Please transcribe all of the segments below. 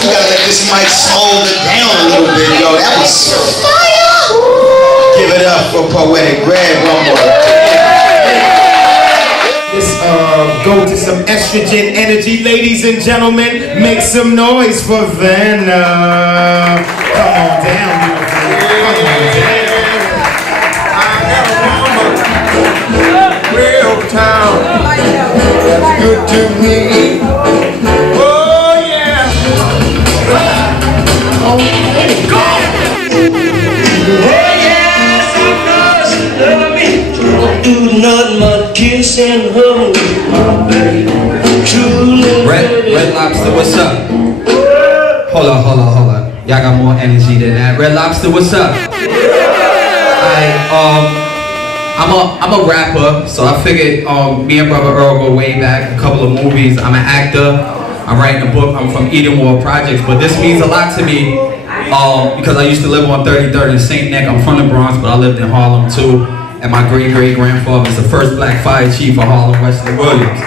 We gotta let this mic smolder down a little bit, yo. That was fire. Give it up for Poetic Red one more. Let's go to some estrogen energy, ladies and gentlemen. Make some noise for Vanna. Come on down, beautiful. Come on down. Real town, good to me. Oh yeah. Oh yes, I know she love me. Don't do nothing but kiss and hug, my baby. Truly. Red Lobster, what's up? Hold on. Y'all got more energy than that. Red Lobster, what's up? I'm a rapper, so I figured me and brother Earl go way back, a couple of movies. I'm an actor, I'm writing a book, I'm from Edenwald Projects, but this means a lot to me because I used to live on 33rd and St. Nick. I'm from the Bronx, but I lived in Harlem too, and my great-great-grandfather was the first black fire chief of Harlem, Wesley Williams.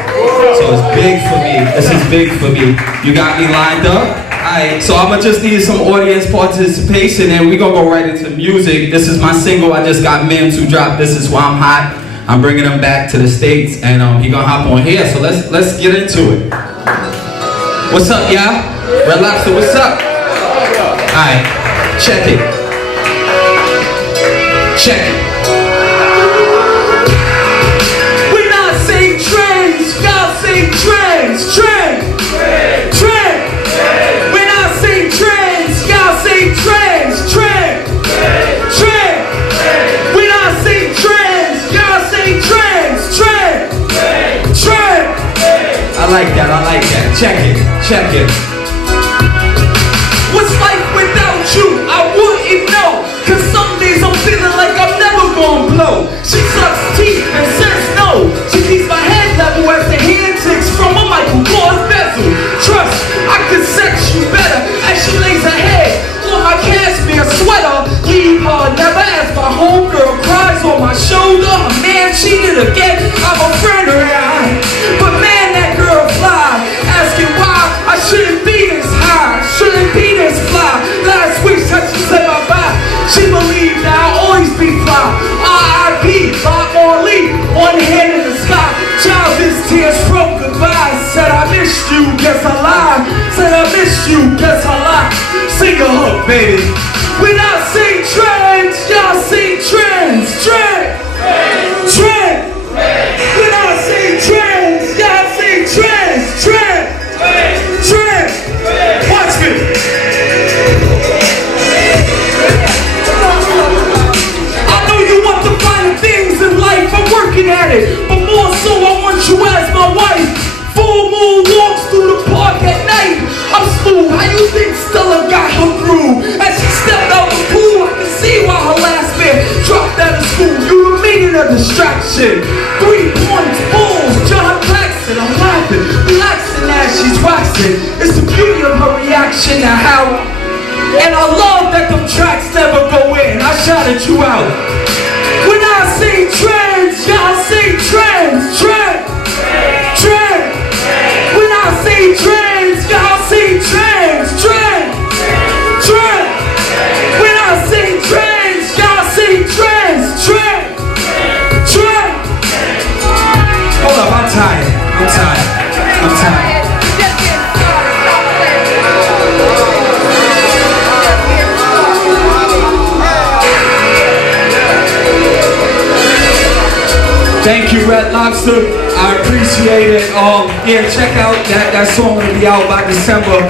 So it's big for me, this is big for me. You got me lined up? Alright, so I'ma just need some audience participation and we gonna go right into music. This is my single I just got Mims who dropped. This is Why I'm Hot. I'm bringing him back to the States and he gonna hop on here. So let's get into it. What's up, y'all? Red Lobster, what's up? Alright, check it. Check it. When I say trends, y'all say trends, trend. I like that. Check it. What's life without you? I wouldn't know. Cause some days I'm feeling like I'm never gonna blow. She sucks teeth and says no. She keeps my head level as the hand ticks from a Michael Kors bezel. Trust, I could sex you better as she lays her head on my cashmere sweater. Leave her never as my homegirl cries on my shoulder. A man cheated again. I'm a friend of mine. But man, that girl fly. Asking why I shouldn't be this high, shouldn't be this fly. Last week she said bye-bye. She believed that I'll always be fly. R.I.P. Bob Marley, one hand in the sky. Childish tears from goodbye. Said I missed you, guess I lied. Said I missed you, guess I lied. Sing a hook, baby. When I say trends, y'all say trends, trend. When I say trends, y'all say trends, trend. Watch me. I know you want the finer things in life, I'm working at it. But more so, I want you as my wife. Full moon walks through the park at night. I'm smooth, how you think Stella got her groove? As she stepped out the pool, I can see why her last man dropped out of school. You remain a distraction. 3 points, bulls, John Claxton. I'm laughing, relaxing as she's waxing. It's the beauty of her reaction to how. And I love that them tracks never go in. I shouted you out. When I say trends, y'all say trends, trend. When I say trends, y'all say trends, trend. When I say trends, y'all say trends, trend. Hold up, I'm tired. Thank you, Red Lobster. I appreciate it. Yeah, check out that song will be out by December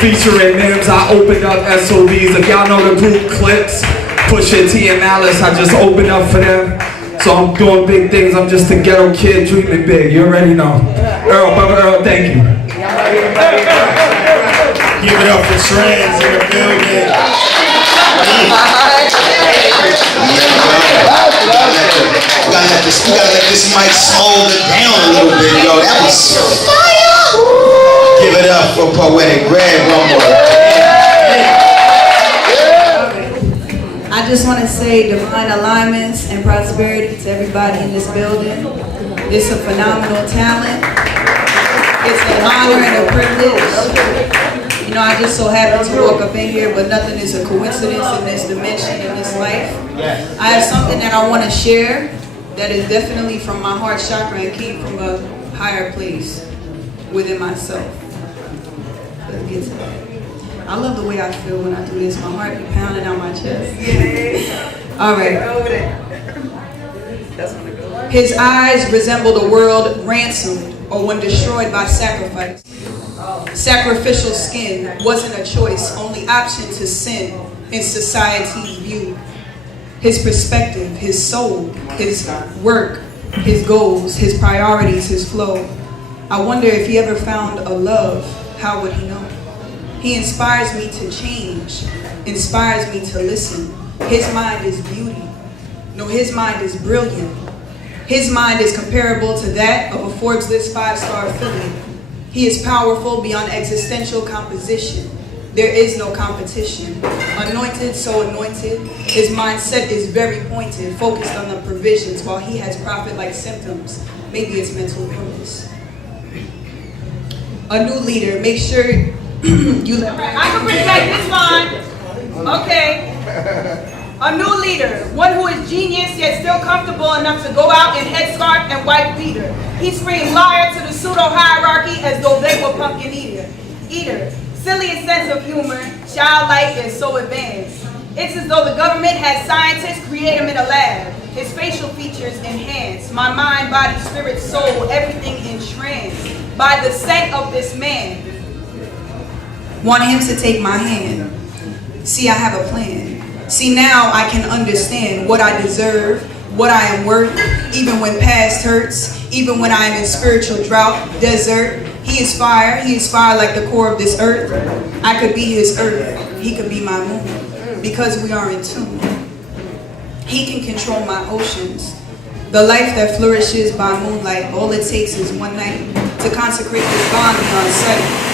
featuring Mims. I opened up SOBs. If y'all know the group Clips, Pusha T and Malice, I just opened up for them. So I'm doing big things. I'm just a ghetto kid dreaming big. You already know. Earl, brother Earl, thank you. Give it up for trends in the building. We gotta let this mic smolder down a little bit, yo. That was fire. Give it up for Poetic Red one more. I just want to say divine alignments and prosperity to everybody in this building. It's a phenomenal talent. It's an honor and a privilege. You know, I just so happen to walk up in here, but nothing is a coincidence in this dimension, in this life. I have something that I want to share that is definitely from my heart chakra and came from a higher place within myself. Let's get to that. I love the way I feel when I do this. My heart be pounding out my chest. All right. His eyes resembled a world ransomed or when destroyed by sacrifice. Sacrificial skin wasn't a choice, only option to sin in society's view. His perspective, his soul, his work, his goals, his priorities, his flow. I wonder if he ever found a love, how would he know? He inspires me to change, inspires me to listen. His mind is beauty. No, his mind is brilliant. His mind is comparable to that of a Forbes List 5-star affiliate. He is powerful beyond existential composition. There is no competition. Anointed, so anointed. His mindset is very pointed, focused on the provisions, while he has prophet-like symptoms. Maybe it's mental illness. A new leader, make sure you let I can bring back this line. Okay. A new leader, one who is genius yet still comfortable enough to go out in headscarf and white beater. He screamed liar to the pseudo-hierarchy as though they were pumpkin eater. Silliest sense of humor, childlike and so advanced. It's as though the government had scientists create him in a lab. His facial features enhanced. My mind, body, spirit, soul, everything entranced by the scent of this man. Want him to take my hand. See, I have a plan. See, now I can understand what I deserve, what I am worth, even when past hurts, even when I am in spiritual drought, desert. He is fire like the core of this earth. I could be his earth, he could be my moon, because we are in tune. He can control my oceans. The life that flourishes by moonlight, all it takes is one night to consecrate this bond beyond sight.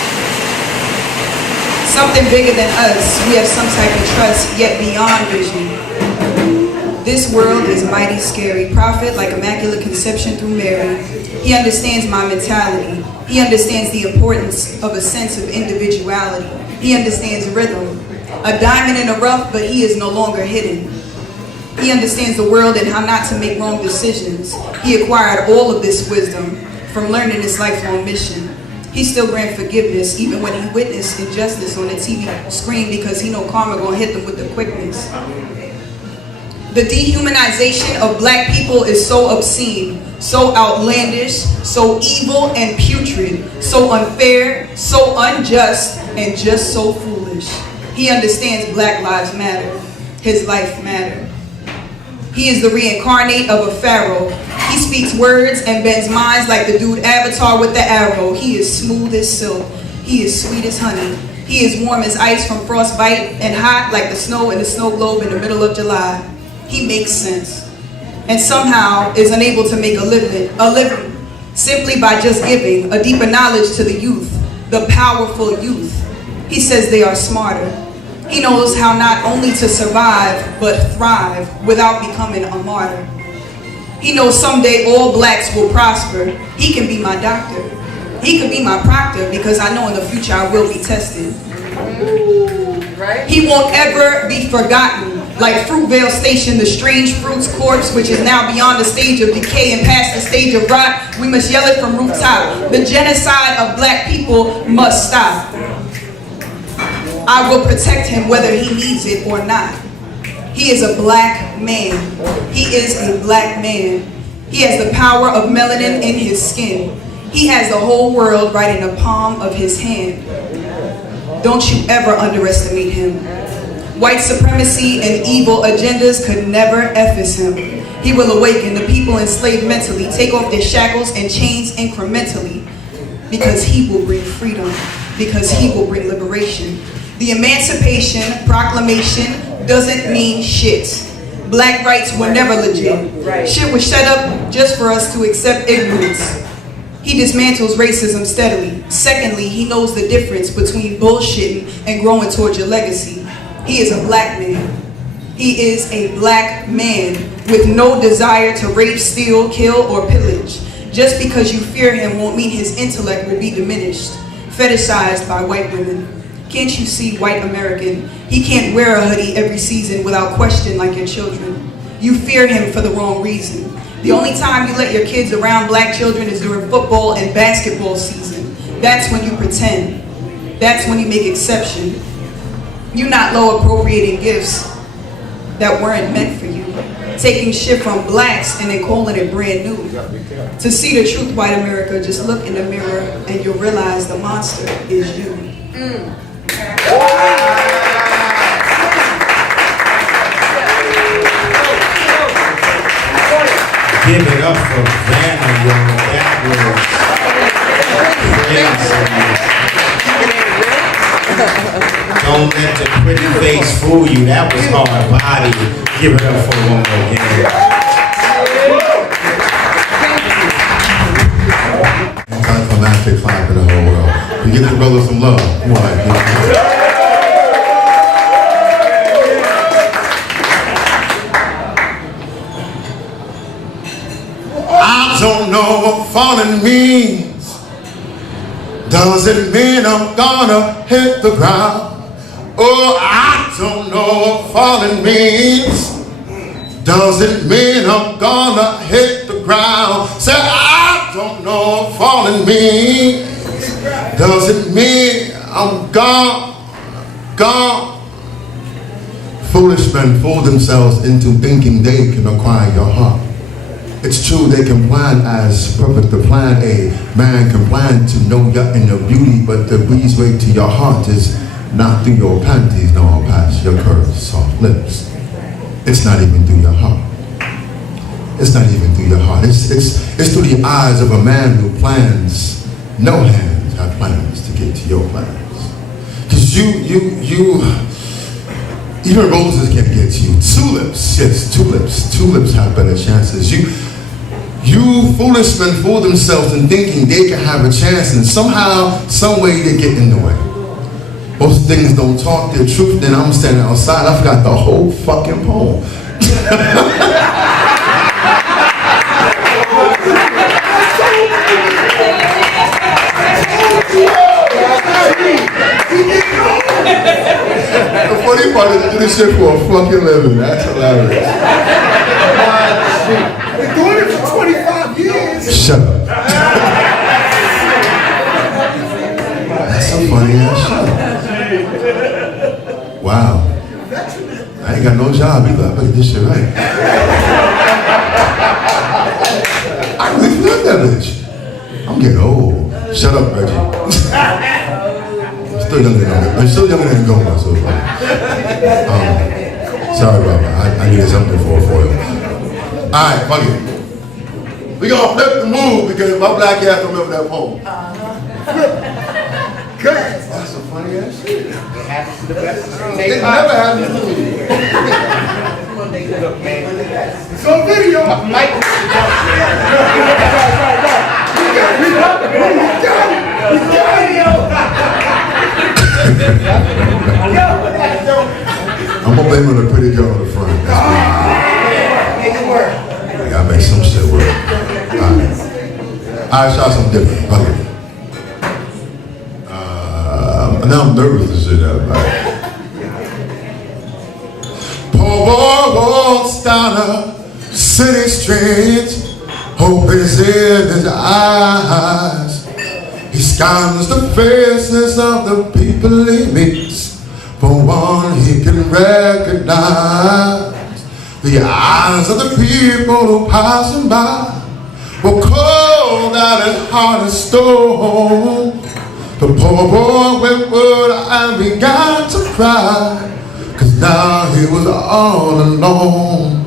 Something bigger than us, we have some type of trust, yet beyond vision. This world is mighty scary. Prophet like immaculate conception through Mary. He understands my mentality. He understands the importance of a sense of individuality. He understands rhythm. A diamond in the rough, but he is no longer hidden. He understands the world and how not to make wrong decisions. He acquired all of this wisdom from learning this lifelong mission. He still grants forgiveness even when he witnessed injustice on the TV screen because he know karma gonna hit them with the quickness. The dehumanization of black people is so obscene, so outlandish, so evil and putrid, so unfair, so unjust, and just so foolish. He understands Black Lives Matter. His life mattered. He is the reincarnate of a pharaoh. He speaks words and bends minds like the dude Avatar with the arrow. He is smooth as silk. He is sweet as honey. He is warm as ice from frostbite and hot like the snow in the snow globe in the middle of July. He makes sense and somehow is unable to make a living simply by just giving a deeper knowledge to the youth, the powerful youth. He says they are smarter. He knows how not only to survive, but thrive without becoming a martyr. He knows someday all blacks will prosper. He can be my doctor. He could be my proctor because I know in the future I will be tested. He won't ever be forgotten. Like Fruitvale Station, the strange fruit's corpse, which is now beyond the stage of decay and past the stage of rot. We must yell it from rooftop. The genocide of black people must stop. I will protect him whether he needs it or not. He is a black man. He is a black man. He has the power of melanin in his skin. He has the whole world right in the palm of his hand. Don't you ever underestimate him. White supremacy and evil agendas could never efface him. He will awaken the people enslaved mentally, take off their shackles and chains incrementally, because he will bring freedom, because he will bring liberation. The Emancipation Proclamation doesn't mean shit. Black rights were never legit. Shit was set up just for us to accept ignorance. He dismantles racism steadily. Secondly, he knows the difference between bullshitting and growing towards your legacy. He is a black man. He is a black man with no desire to rape, steal, kill, or pillage. Just because you fear him won't mean his intellect will be diminished, fetishized by white women. Can't you see, white American? He can't wear a hoodie every season without question like your children. You fear him for the wrong reason. The only time you let your kids around black children is during football and basketball season. That's when you pretend. That's when you make exception. You're not low appropriating gifts that weren't meant for you. Taking shit from blacks and then calling it brand new. To see the truth, white America, just look in the mirror and you'll realize the monster is you. Give it up for Vanna, yo. That was crazy. Don't let the pretty face fool you. That was hard body. Give it up for one more game. Time for master clap in the whole world. We give the brothers some love. Come on, I don't know what falling means. Does it mean I'm gonna hit the ground? Oh, I don't know what falling means. Does it mean I'm gonna hit the ground? Say, I don't know what falling means. Does it mean I'm gone? Foolish men fool themselves into thinking they can acquire your heart. It's true they can plan as perfect the plan A. Man can plan to know your inner beauty, but the breeze way to your heart is not through your panties, nor past your curved soft lips. It's not even through your heart. It's not even through your heart. It's through the eyes of a man who plans. No hands have plans to get to your plans. Cause even roses can't get to you. Tulips, yes, tulips have better chances. You foolish men fool themselves in thinking they can have a chance, and somehow, some way they get in the way. Most things don't talk their truth, then I'm standing outside. I forgot the whole fucking poem. The funny part is I do this shit for a fucking living. That's hilarious. They're doing it for 25 years. Shut up. That's so funny ass shit. Wow. I ain't got no job either. I better get this shit right. I really feel that bitch. I'm getting old. Shut up, Reggie. I'm still younger than Goma, so sorry about that. I needed something for you. Alright, fuck it. We gonna flip the move because my black ass don't remember that poem. Good. That's some funny ass shit. It happens to the best. It never happens to me. It's on video. Mike was the jump, man. We got I'm gonna blame on the pretty girl in the front. I make some shit work. I shot some different. Now I'm nervous and shit out. Poor boy walks down a city street, hope is in his eyes. He scans the faces of the people he meets. For one he can recognize. The eyes of the people who pass him by were cold at his heart of stone. The poor boy went wood and began to cry, cause now he was all alone.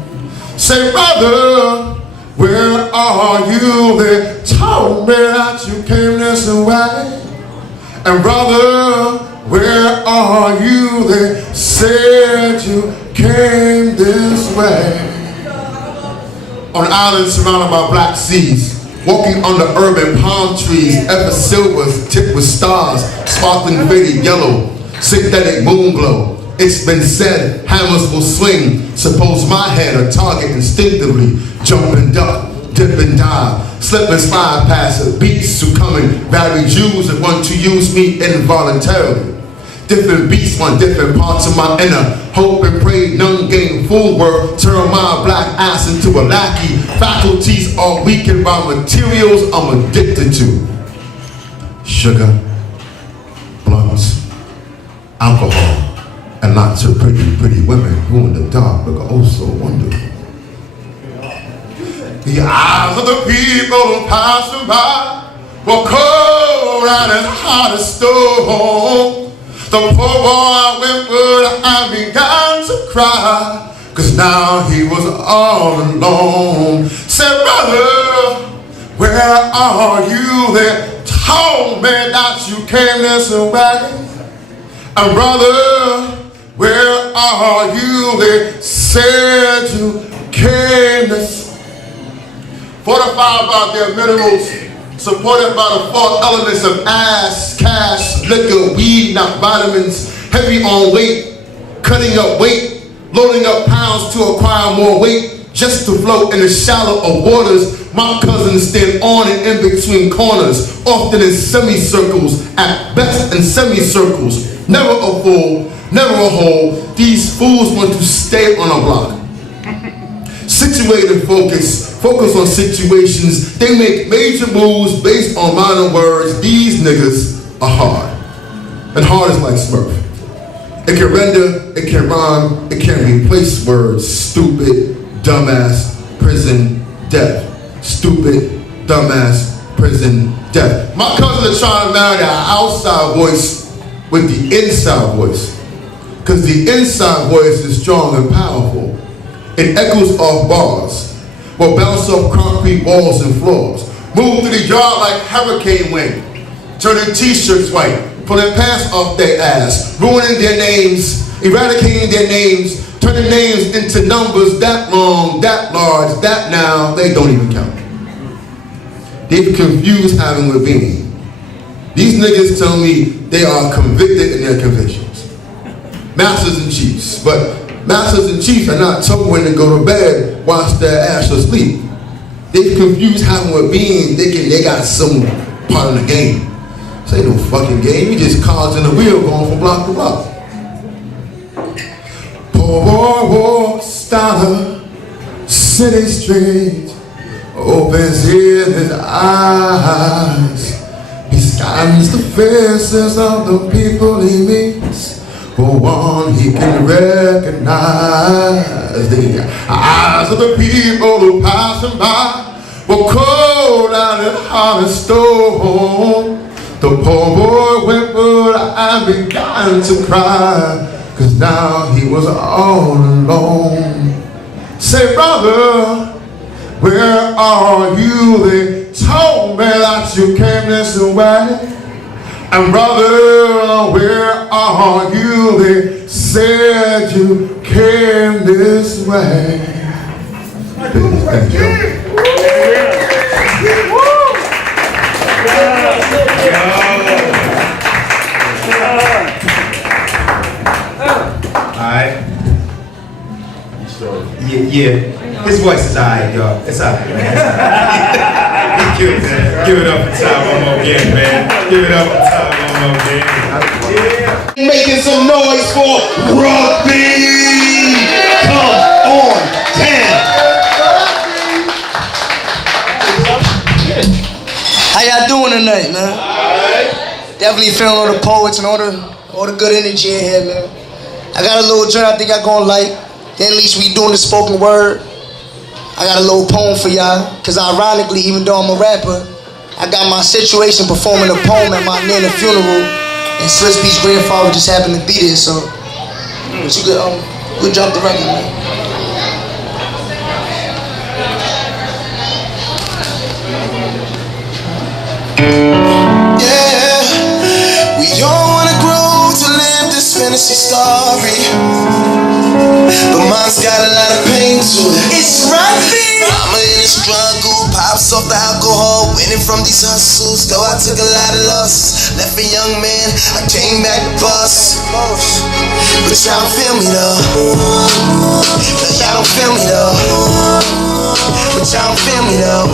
Say, brother, where are you? They told me that you came this way. And brother, where are you? They said you came this way. On an island surrounded by black seas, walking under urban palm trees, ever silvers tipped with stars, sparkling faded yellow, synthetic moon glow. It's been said hammers will swing. Suppose my head a target instinctively, jump and duck, dip and dive, slip and slide past the beasts who come in varied Jews and want to use me involuntarily. Different beasts want different parts of my inner. Hope and pray none gain full worth. Turn my black ass into a lackey. Faculties are weakened by materials I'm addicted to. Sugar, blunts, alcohol, and lots of pretty, pretty women who in the dark look oh so wonderful. The eyes of the people passing by were cold and as hot as stone. The poor boy whimpered and began to cry, 'cause now he was all alone. Said, brother, where are you? They told me that you came this way. And brother, where are you? They said you came this way. Fortified by their minerals, supported by the 4 elements of ass, cash, liquor, weed, not vitamins, heavy on weight, cutting up weight, loading up pounds to acquire more weight, just to float in the shallow of waters. My cousins stand on and in between corners, often in semicircles, at best in semicircles. Never a full, never a whole. These fools want to stay on a block. Situated focus on situations. They make major moves based on minor words. These niggas are hard. And hard is like Smurf. It can render, it can rhyme, it can replace words. Stupid, dumbass, prison, death. Stupid, dumbass, prison, death. My cousins are trying to marry the outside voice with the inside voice. Because the inside voice is strong and powerful. It echoes off bars, will bounce off concrete walls and floors, move through the yard like hurricane wind, turning t-shirts white, pulling pants off their ass, ruining their names, eradicating their names, turning names into numbers that long, that large, that now, they don't even count. They've confused having with being. These niggas tell me they are convicted in their convictions. Masters and chiefs, but masters and chiefs are not told when to go to bed, watch their ass asleep. They've confused having with being, thinking they got some part of the game. This ain't no fucking game, you just cards in the wheel going from block to block. Poor boy walks down a city street, opens his eyes. He scans the faces of the people he meets. For one he can recognize. The eyes of the people who passing by were cold and hard as stone. The poor boy whimpered and began to cry, 'cause now he was all alone. Say, brother, where are you? They told me that you came this way. And brother, where are you? They said you came this way. Thank you. Alright. Yeah. His voice is alright, y'all. It's alright, man. It's alright. He's cute, man. Give it up for Ty one more again, man. Give it up for Ty one more again. Making some noise for rugby. Come on down. How y'all doing tonight, man? Definitely feeling all the poets and all the good energy in here, man. I got a little joint I think y'all gonna like. Then at least we doing the spoken word. I got a little poem for y'all, cause ironically, even though I'm a rapper, I got my situation performing a poem at my Nana funeral, and Swiss Beats grandfather just happened to be there, so but you could jump the record, man. Yeah, we all wanna grow to live this fantasy story, but mine's got a lot of pain to it. It's rugby. Mama in the struggle, pops off the alcohol, winning from these hustles. Though I took a lot of losses, left a young man, I came back to bust. But y'all don't feel me though. No, y'all don't feel me though. but y'all don't feel me though.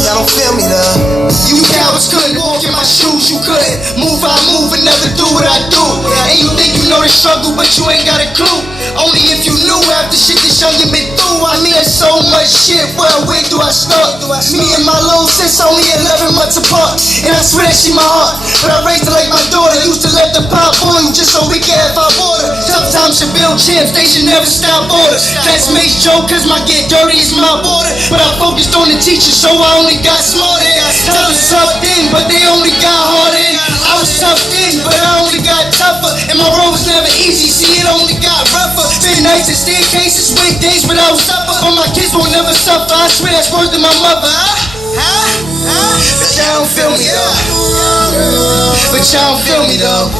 Y'all don't feel me though. You cowards couldn't walk in my shoes, you couldn't move I move and never do what I do. And you think you know the struggle, but you ain't got a clue. Only if you knew after shit this youngin' been through. I mean, there's so much shit, well, where do I start? Me and my little sis only 11 months apart, and I swear that she my heart, but I raised her like my daughter. Used to let the pop boil just so we can have our water. Tough times should build champs, they should never stop orders. Classmates joke cause my get dirty is my border, but I focused on the teacher so I only got smarter. I was tough then, but they only got harder. I was tough then, but I only got tougher, and my road was never easy, see it only got rougher. Been nights and staircases, went days without supper, but my kids won't never suffer, I swear that's worth to my mother. But y'all don't feel me though. But y'all don't feel me though.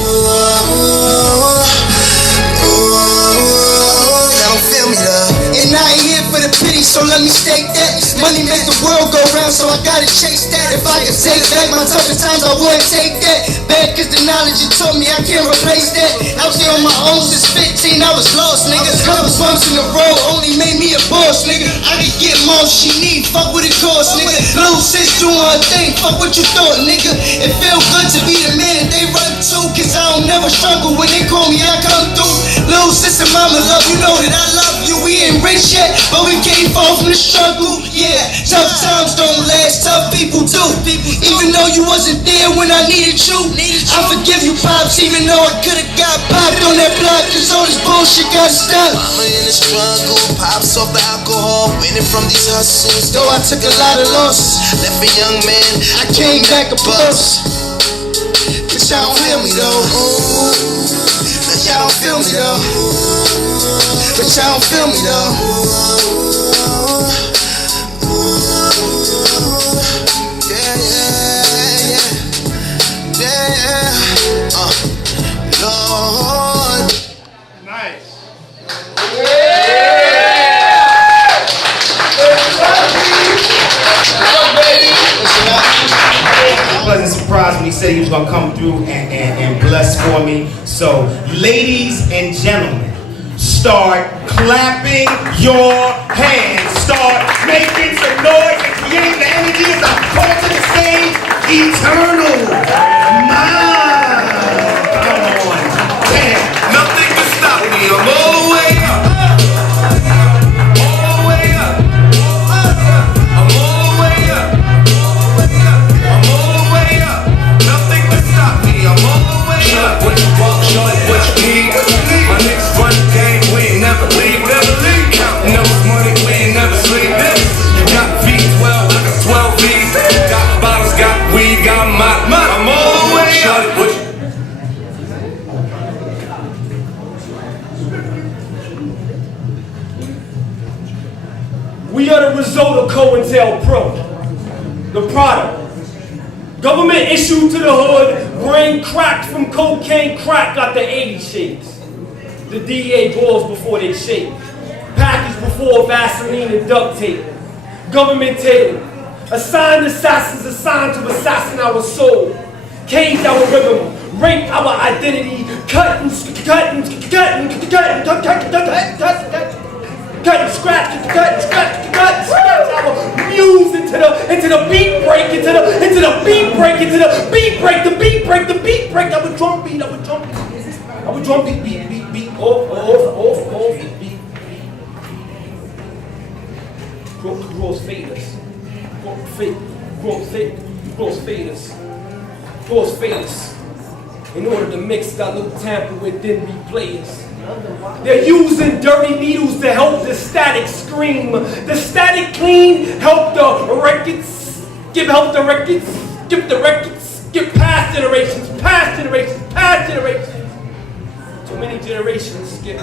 Y'all don't feel me though. And I ain't here for the pity, so let me state that. Money make the world go round, so I gotta chase that. If I could take back my toughest times, I wouldn't take that. Bad cause the knowledge you taught me, I can't replace that. Out there on my own since 15, I was lost, nigga. Couple bumps in the road only made me a boss, nigga. I could get more she need, fuck what it costs, nigga. Little sis doing her thing, fuck what you thought, nigga. It feel good to be the man that they run to, cause I don't never struggle. When they call me, I come through. Little sis and mama love, you know that I love you. We ain't rich yet, but we can't fall from the struggle. Yeah, tough times don't last, tough people do. Even though you wasn't there when I needed you, I forgive you, pops, even though I could've got popped on that block, cause all this bullshit gotta stop. Mama in the struggle, pops off the alcohol, winning from these hustles. Though I took a lot of losses, left a young man, I came back a boss. But y'all don't feel me though. But y'all don't feel me though. But y'all don't feel me though. Lord. Nice. Pleasant surprise when he said he was gonna come through and bless for me. So, ladies and gentlemen, start clapping your hands. Start making some noise and creating the energy as I call to the stage Eternal Mind. Come on. Damn. Nothing can stop me. I'm all the way up. All the way up. I'm all the way up. I'm all the way up. Nothing can stop me. I'm all the way up. What you want, short, what you need. My niggas run the game, we ain't never leave, never leave. Counting those money, we ain't never sleep. You got V12, I got 12 V's. Got bottles, got weed, got my. I'm all the way up. What you We are the result of COINTELPRO, the product. Government issued to the hood, brain cracked from cocaine crack got the 80 shakes. The DEA balls before they shake. Packaged before Vaseline and duct tape. Government tailored. Assigned assassins assigned to assassin our soul. Caged our rhythm. Raped our identity. Cut and scratch our muse into the beat break, into the beat break, into the beat break, the beat break, the beat break. I would drum beat, beat, off, beat. Cross faders. In order to mix that little tamper with then replay us. They're using dirty needles to help the static scream. The static clean, help the records, give past generations. Too many generations skip.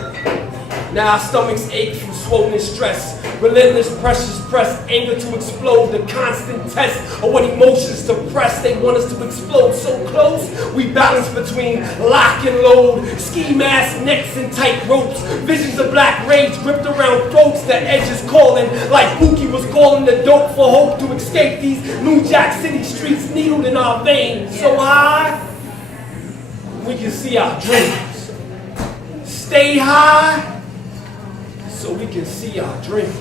Now our stomachs ache from swollen stress. Relentless pressures press anger to explode. The constant test of what emotions to press. They want us to explode so close. We balance between lock and load. Ski mask necks and tight ropes. Visions of black rage gripped around throats. The edges calling like Pookie was calling the dope for hope to escape these New Jack City streets needled in our veins. So high, we can see our dreams. Stay high, so we can see our dreams.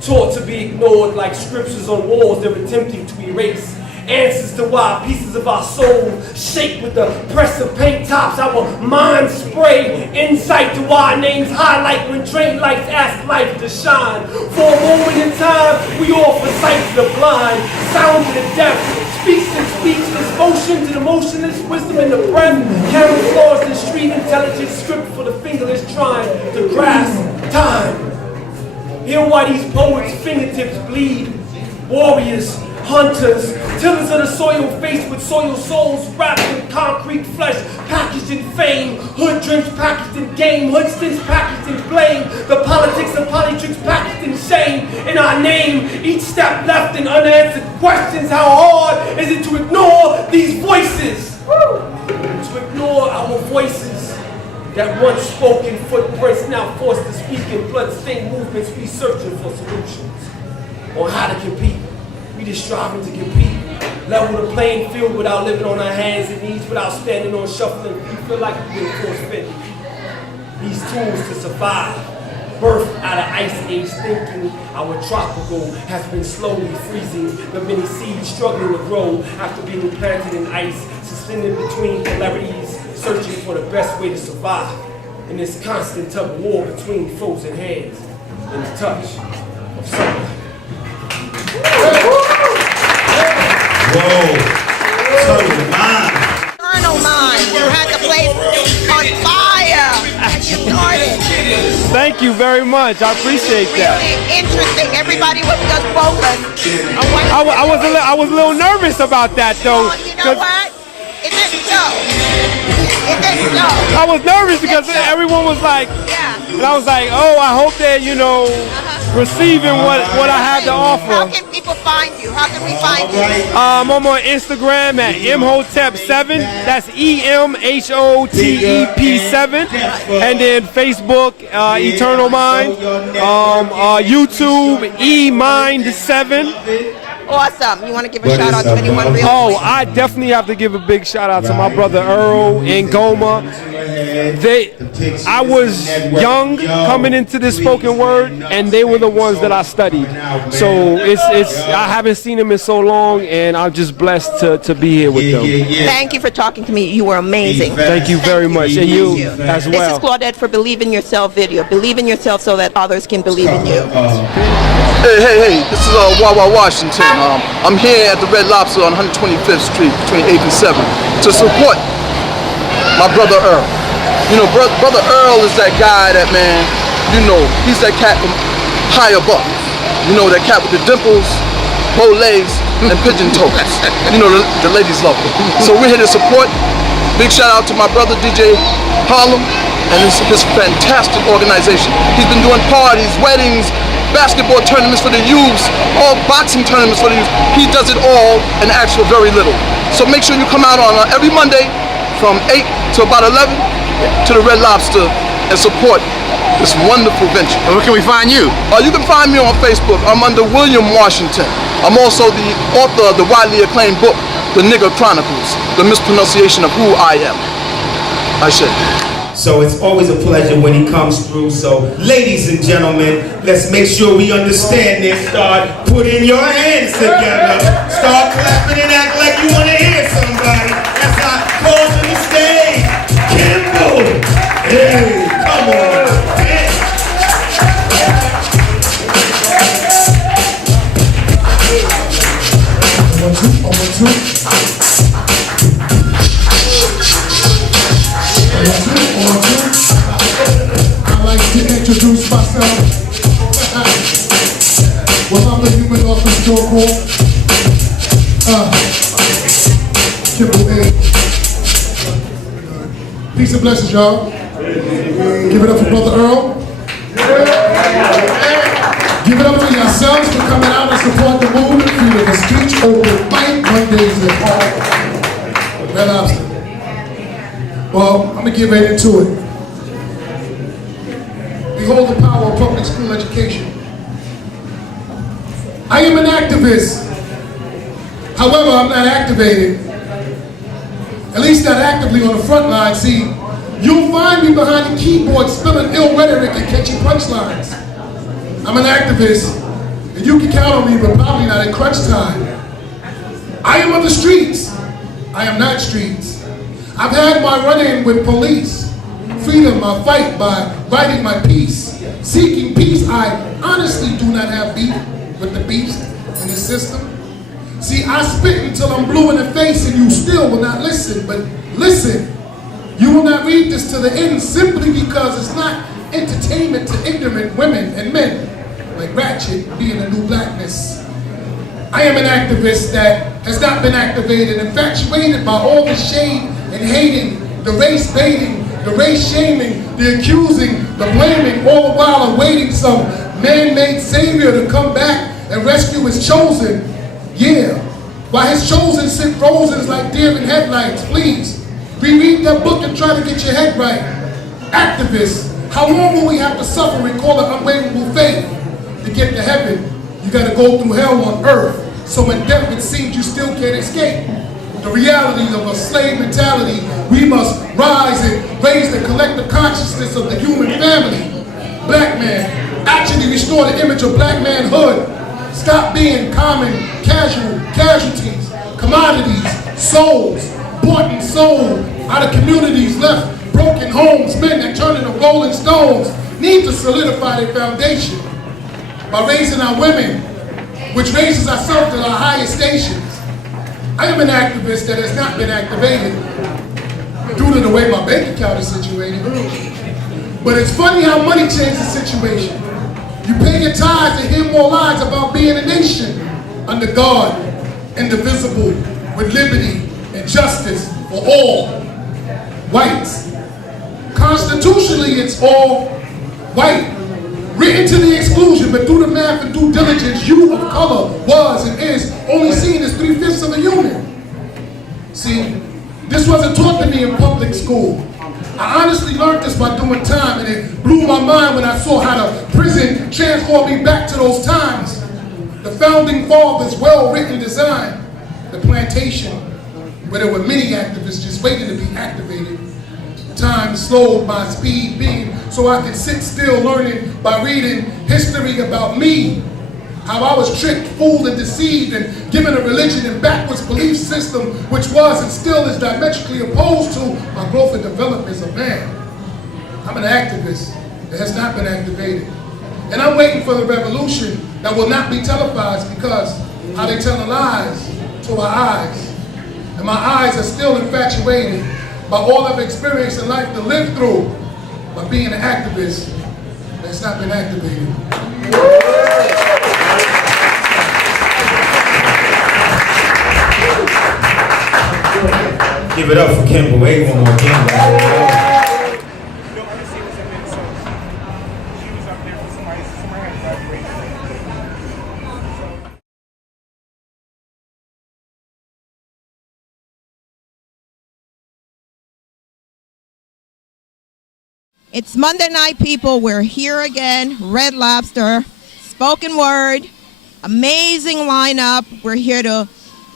Taught to be ignored like scriptures on walls they're attempting to erase. Answers to why pieces of our soul shake with the press of paint tops. Our minds spray insight to why our names highlight when train lights ask life to shine. For a moment in time, we offer sight to the blind, sound to the deaf, speech to speechless, motion to the motionless, wisdom in the breath, camouflage the street intelligence, script for the fingerless trying to grasp time. Hear why these poets' fingertips bleed, warriors, hunters, tillers of the soil faced with soil souls wrapped in concrete flesh, packaged in fame, hood drenched packaged in game, hood stints packaged in blame, the politics of politricks packaged in shame, in our name, each step left in unanswered questions. How hard is it to ignore these voices? To ignore our voices that once spoke in footprints, now forced to speak in blood-stained movements, we searching for solutions on how to compete. We just striving to compete, level the playing field without living on our hands and knees, without standing on shuffling. We feel like we've been force-fed these tools to survive. Birthed out of ice age thinking, our tropical has been slowly freezing. The many seeds struggling to grow after being planted in ice, suspended between polarities, searching for the best way to survive in this constant tug of war between frozen hands and the touch of sunlight. Whoa. Turn your mind. Eternal mind. You had the place on fire. You started. Thank you very much. I appreciate that. Really interesting. Everybody was just focused. I was a little nervous about that though. You know what? It didn't show. It didn't show. I was nervous because everyone was like, and I was like, oh, I hope they're, receiving what I have to offer. How can people find you? How can we find you? I'm on Instagram at MHotep7. That's EMHOTEP7. And then Facebook, Eternal Mind. YouTube, eMind7. Awesome. You want to give a shout out to anyone real quick? Oh, I definitely have to give a big shout out to my brother Earl in Goma. I was young coming into this spoken word, and they were the ones that I studied. So I haven't seen them in so long, and I'm just blessed to be here with them. Thank you for talking to me. You were amazing. Thank you very much, and you as well. This is Claudette for Believe in Yourself video. Believe in yourself so that others can believe in you. Hey, this is Wawa Washington. I'm here at the Red Lobster on 125th Street between 8th and 7th to support my brother Earl. Brother Earl is that guy that, man, he's that cat from high above. That cat with the dimples, bow legs, and pigeon toes. The ladies love him. So we're here to support. Big shout out to my brother DJ Harlem and his fantastic organization. He's been doing parties, weddings, basketball tournaments for the youths, all boxing tournaments for the youth. He does it all and asks for very little. So make sure you come out on every Monday from 8 to about 11 to the Red Lobster and support this wonderful venture. And where can we find you? You can find me on Facebook. I'm under William Washington. I'm also the author of the widely acclaimed book, The Nigger Chronicles, the mispronunciation of who I am. I say. So it's always a pleasure when he comes through. So ladies and gentlemen, let's make sure we understand this. Start putting your hands together. Start clapping and act like you want to hear somebody. That's how I call to the stage. Kimball. Hey, come on. Hey. I'd like to introduce myself. Well, I'm the human office door call. Kimball A. Peace and blessings, y'all. Give it up for Brother Earl. Give it up for yourselves for coming out and support the movement through the speech open mic Mondays at home. Red Lobster. Well, I'm going to get right into it. Behold the power of public school education. I am an activist. However, I'm not activated. At least not actively on the front line. See, You'll find me behind the keyboard spilling ill rhetoric and catching punchlines. I'm an activist, and you can count on me, but probably not at crunch time. I am on the streets. I am not streets. I've had my run-in with police. Freedom, I fight by writing my piece. Seeking peace, I honestly do not have beef with the beast in the system. See, I spit until I'm blue in the face and you still will not listen, but listen. You will not read this to the end simply because it's not entertainment to ignorant women and men, like Ratchet being a new blackness. I am an activist that has not been activated, infatuated by all the shade and hating, the race baiting, the race shaming, the accusing, the blaming, all the while awaiting some man-made savior to come back and rescue his chosen. Yeah, while his chosen sit frozen like deer in headlights. Please, reread that book and try to get your head right. Activists, how long will we have to suffer and call it unwavering faith to get to heaven? You gotta go through hell on earth. So in death it seems you still can't escape the reality of a slave mentality. We must rise and raise the collective consciousness of the human family. Black man, actually restore the image of black manhood. Stop being common, casual, casualties, commodities, souls, bought and sold out of communities, left broken homes, men that turn into rolling stones, need to solidify their foundation by raising our women, which raises ourselves to our highest stations. I am an activist that has not been activated due to the way my bank account is situated. But it's funny how money changes the situation. You pay your tithes and hear more lies about being a nation under God, indivisible, with liberty and justice for all whites. Constitutionally, it's all white. Written to the exclusion, but through the math and due diligence, you of color was and is only seen as 3/5 of a unit. See, this wasn't taught to me in public school. I honestly learned this by doing time, and it blew my mind when I saw how the prison transformed me back to those times. The founding fathers' well-written design, the plantation, where there were many activists just waiting to be activated. Time slowed my speed being so I could sit still learning by reading history about me. How I was tricked, fooled, and deceived and given a religion and backwards belief system which was and still is diametrically opposed to my growth and development as a man. I'm an activist that has not been activated. And I'm waiting for the revolution that will not be televised because how they tell lies to our eyes. And my eyes are still infatuated by all I've experienced in life to live through by being an activist that's not been activated. Give it up for Kimber. Wait one more Kimber. It's Monday night, people. We're here again. Red Lobster, spoken word, amazing lineup. We're here to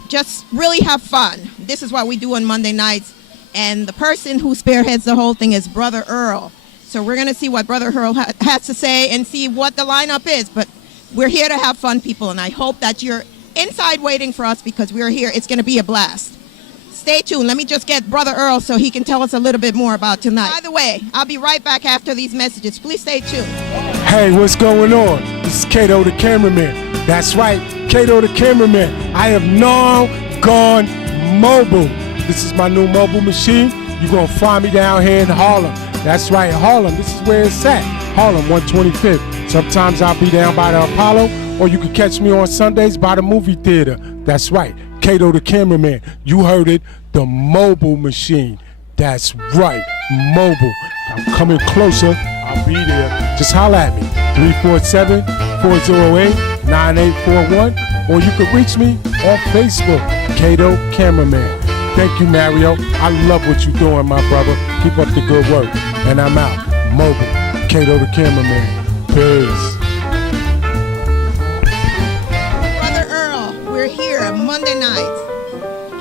just really have fun. This is what we do on Monday nights. And the person who spearheads the whole thing is Brother Earl. So we're going to see what Brother Earl has to say and see what the lineup is. But we're here to have fun, people. And I hope that you're inside waiting for us because we're here. It's going to be a blast. Stay tuned. Let me just get Brother Earl so he can tell us a little bit more about tonight. By the way, I'll be right back after these messages. Please stay tuned. Hey, what's going on? This is Kato the cameraman. That's right, Kato the cameraman. I have now gone mobile. This is my new mobile machine. You're going to find me down here in Harlem. That's right, Harlem. This is where it's at. Harlem, 125th. Sometimes I'll be down by the Apollo, or you can catch me on Sundays by the movie theater. That's right. Kato the cameraman, you heard it, the mobile machine. That's right, mobile. I'm coming closer, I'll be there. Just holler at me, 347-408-9841, or you can reach me on Facebook, Kato Cameraman. Thank you, Mario. I love what you're doing, my brother. Keep up the good work. And I'm out, mobile, Kato the cameraman. Peace. Monday nights.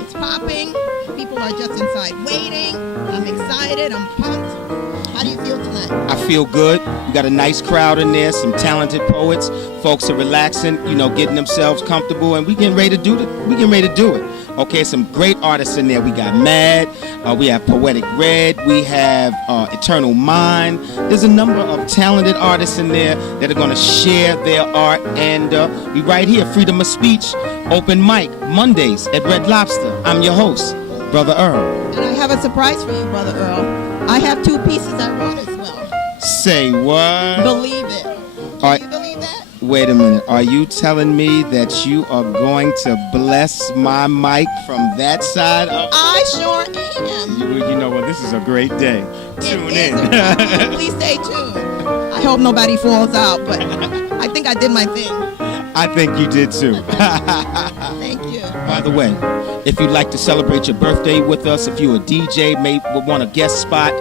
It's popping. People are just inside waiting. I'm excited. excited. I'm pumped. How do you feel tonight? I feel good. We got a nice crowd in there, some talented poets. Folks are relaxing, you know, getting themselves comfortable, and we getting ready to do it. We getting ready to do it. Okay, some great artists in there. We got Mad, we have Poetic Red, we have Eternal Mind. There's a number of talented artists in there that are going to share their art, and we right here, freedom of speech, open mic, Mondays at Red Lobster. I'm your host, Brother Earl. And I have a surprise for you, Brother Earl. I have 2 pieces I wrote as well. Say what? Believe it. Can you believe that? Wait a minute. Are you telling me that you are going to bless my mic from that side? I sure am. You know what? This is a great day. Tune in. Please stay tuned. I hope nobody falls out, but I think I did my thing. I think you did too. Thank you. By the way, if you'd like to celebrate your birthday with us, if you're a DJ, may want a guest spot,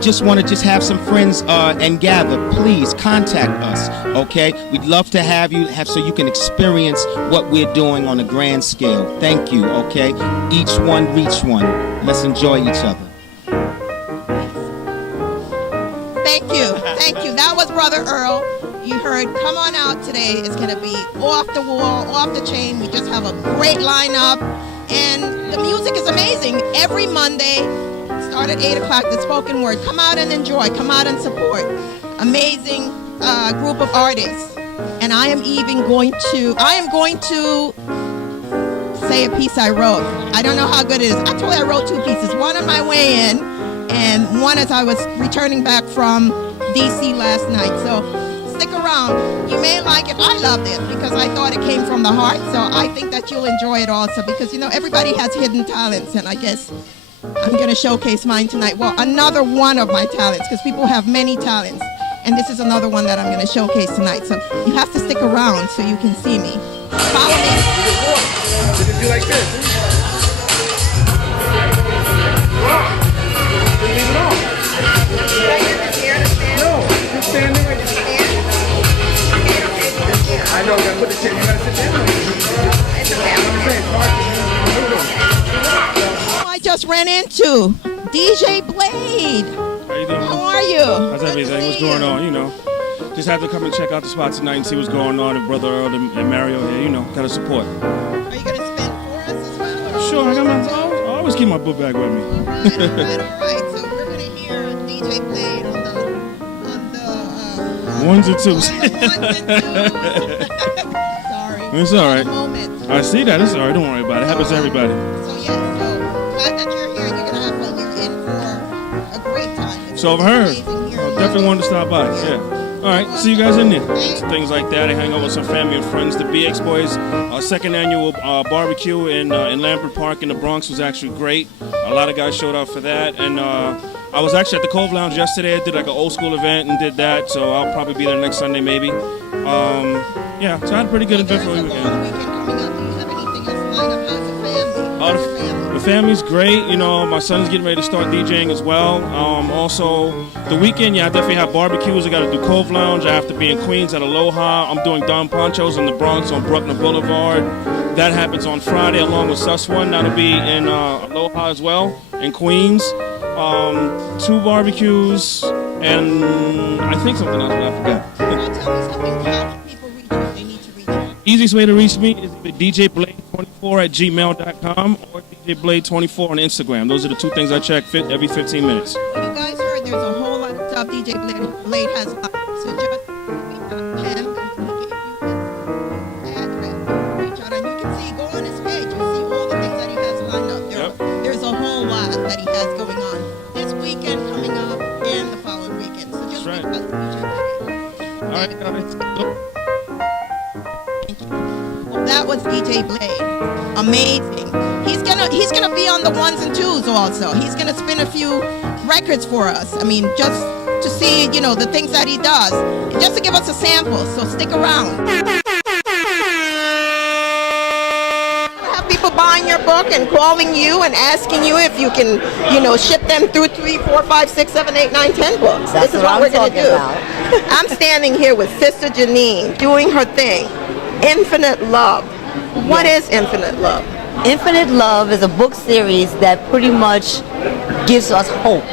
just want to have some friends and gather, please contact us, okay? We'd love to have you, so you can experience what we're doing on a grand scale. Thank you, okay? Each one reach one. Let's enjoy each other. Thank you. Thank you. That was Brother Earl. You heard Come On Out today. It's going to be off the wall, off the chain. We just have a great lineup. And the music is amazing. Every Monday, start at 8 o'clock, the spoken word. Come out and enjoy. Come out and support. Amazing group of artists. And I am going to say a piece I wrote. I don't know how good it is. Actually, I wrote 2 pieces. One on my way in, and one as I was returning back from DC last night. So stick around. You may like it. I loved it because I thought it came from the heart. So I think that you'll enjoy it also because, you know, everybody has hidden talents, and I guess I'm going to showcase mine tonight. Well, another one of my talents, because people have many talents, and this is another one that I'm going to showcase tonight. So you have to stick around so you can see me. Follow me. You like this? Leave it on. No, just stand there. I know, you gotta put the chair, you gotta sit down. I just ran into DJ Blade. How you doing? How are you? How's everything? What's going on? You know, just had to come and check out the spot tonight and see what's going on. And Brother Earl and Mario here, you know, gotta support. Are you gonna spin for us as well? Sure, I got my. I always keep my book bag with me. All right. So we're gonna hear DJ Blade on the ones and twos. Sorry. It's all right. Moment. I see that. It's all right. Don't worry about it. It happens to everybody. So yes, so glad that you're here. You're gonna have fun. You're in for a great time. So I've heard. Definitely wanted to stop by. Yeah. All right. See you guys in there. Things like that. I hang out with some family and friends. The BX Boys, our second annual barbecue in Lambert Park in the Bronx was actually great. A lot of guys showed up for that, and I was actually at the Cove Lounge yesterday. I did like an old school event and did that, so I'll probably be there next Sunday maybe. Yeah, so I had a pretty good event for the weekend. The family's great. You know, my son's getting ready to start DJing as well. Also, the weekend, yeah, I definitely have barbecues. I got to do Cove Lounge. I have to be in Queens at Aloha. I'm doing Don Poncho's in the Bronx on Bruckner Boulevard. That happens on Friday along with Sus One. That'll be in Aloha as well, in Queens. 2 barbecues, and I think something else, but I forgot. Easiest way to reach me is djblade24@gmail.com or djblade24 on Instagram. Those are the 2 things I check every 15 minutes. You guys heard there's a whole lot of stuff DJ Blade has up. So just reach out to him and he'll give you his address. Reach out and you can see, go on his page. You'll see all the things that he has lined up. There's a whole lot that he has going on this weekend, coming up, and the following weekend. So just reach out to DJ Blade. All right, guys. That was DJ Blade. Amazing. He's gonna be on the ones and twos also. He's gonna spin a few records for us. I mean, just to see, you know, the things that he does, and just to give us a sample. So stick around. Have people buying your book and calling you and asking you if you can, you know, ship them through 3, 4, 5, 6, 7, 8, 9, 10 books. This is what we're gonna do. I'm standing here with Sister Janine doing her thing. Infinite love. What is infinite love? Infinite Love is a book series that pretty much gives us hope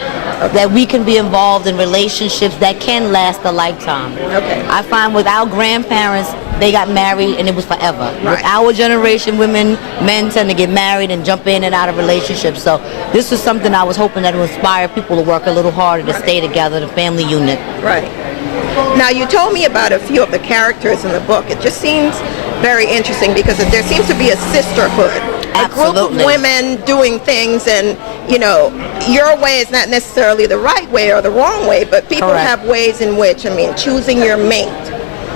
that we can be involved in relationships that can last a lifetime. Okay. I find with our grandparents, they got married and it was forever. Right. With our generation, men tend to get married and jump in and out of relationships. So this was something I was hoping that would inspire people to work a little harder to stay together, the family unit. Right. Now, you told me about a few of the characters in the book. It just seems very interesting because there seems to be a sisterhood. A group of women doing things, and you know, your way is not necessarily the right way or the wrong way, but people have ways in which, I mean, choosing your mate.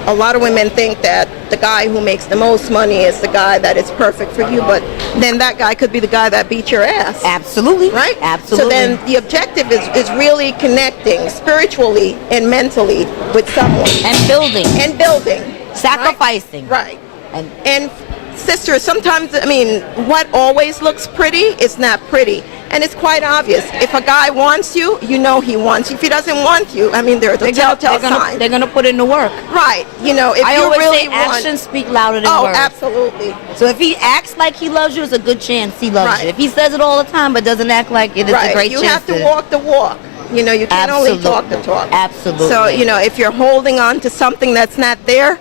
A lot of women think that the guy who makes the most money is the guy that is perfect for you, but then that guy could be the guy that beat your ass. Absolutely. Right? Absolutely. So then the objective is really connecting spiritually and mentally with someone. And building. And building. Sacrificing. Right. And sisters, sometimes, I mean, what always looks pretty is not pretty. And it's quite obvious. If a guy wants you, you know he wants you. If he doesn't want you, I mean, there's a telltale sign. They're going to put in the work. Right. You know, if I you always really say want... actions speak louder than words. Oh, absolutely. So if he acts like he loves you, it's a good chance he loves you. If he says it all the time but doesn't act like it, it's a great chance. You have to walk the walk. You know, you can't only talk the talk. Absolutely. So, you know, if you're holding on to something that's not there,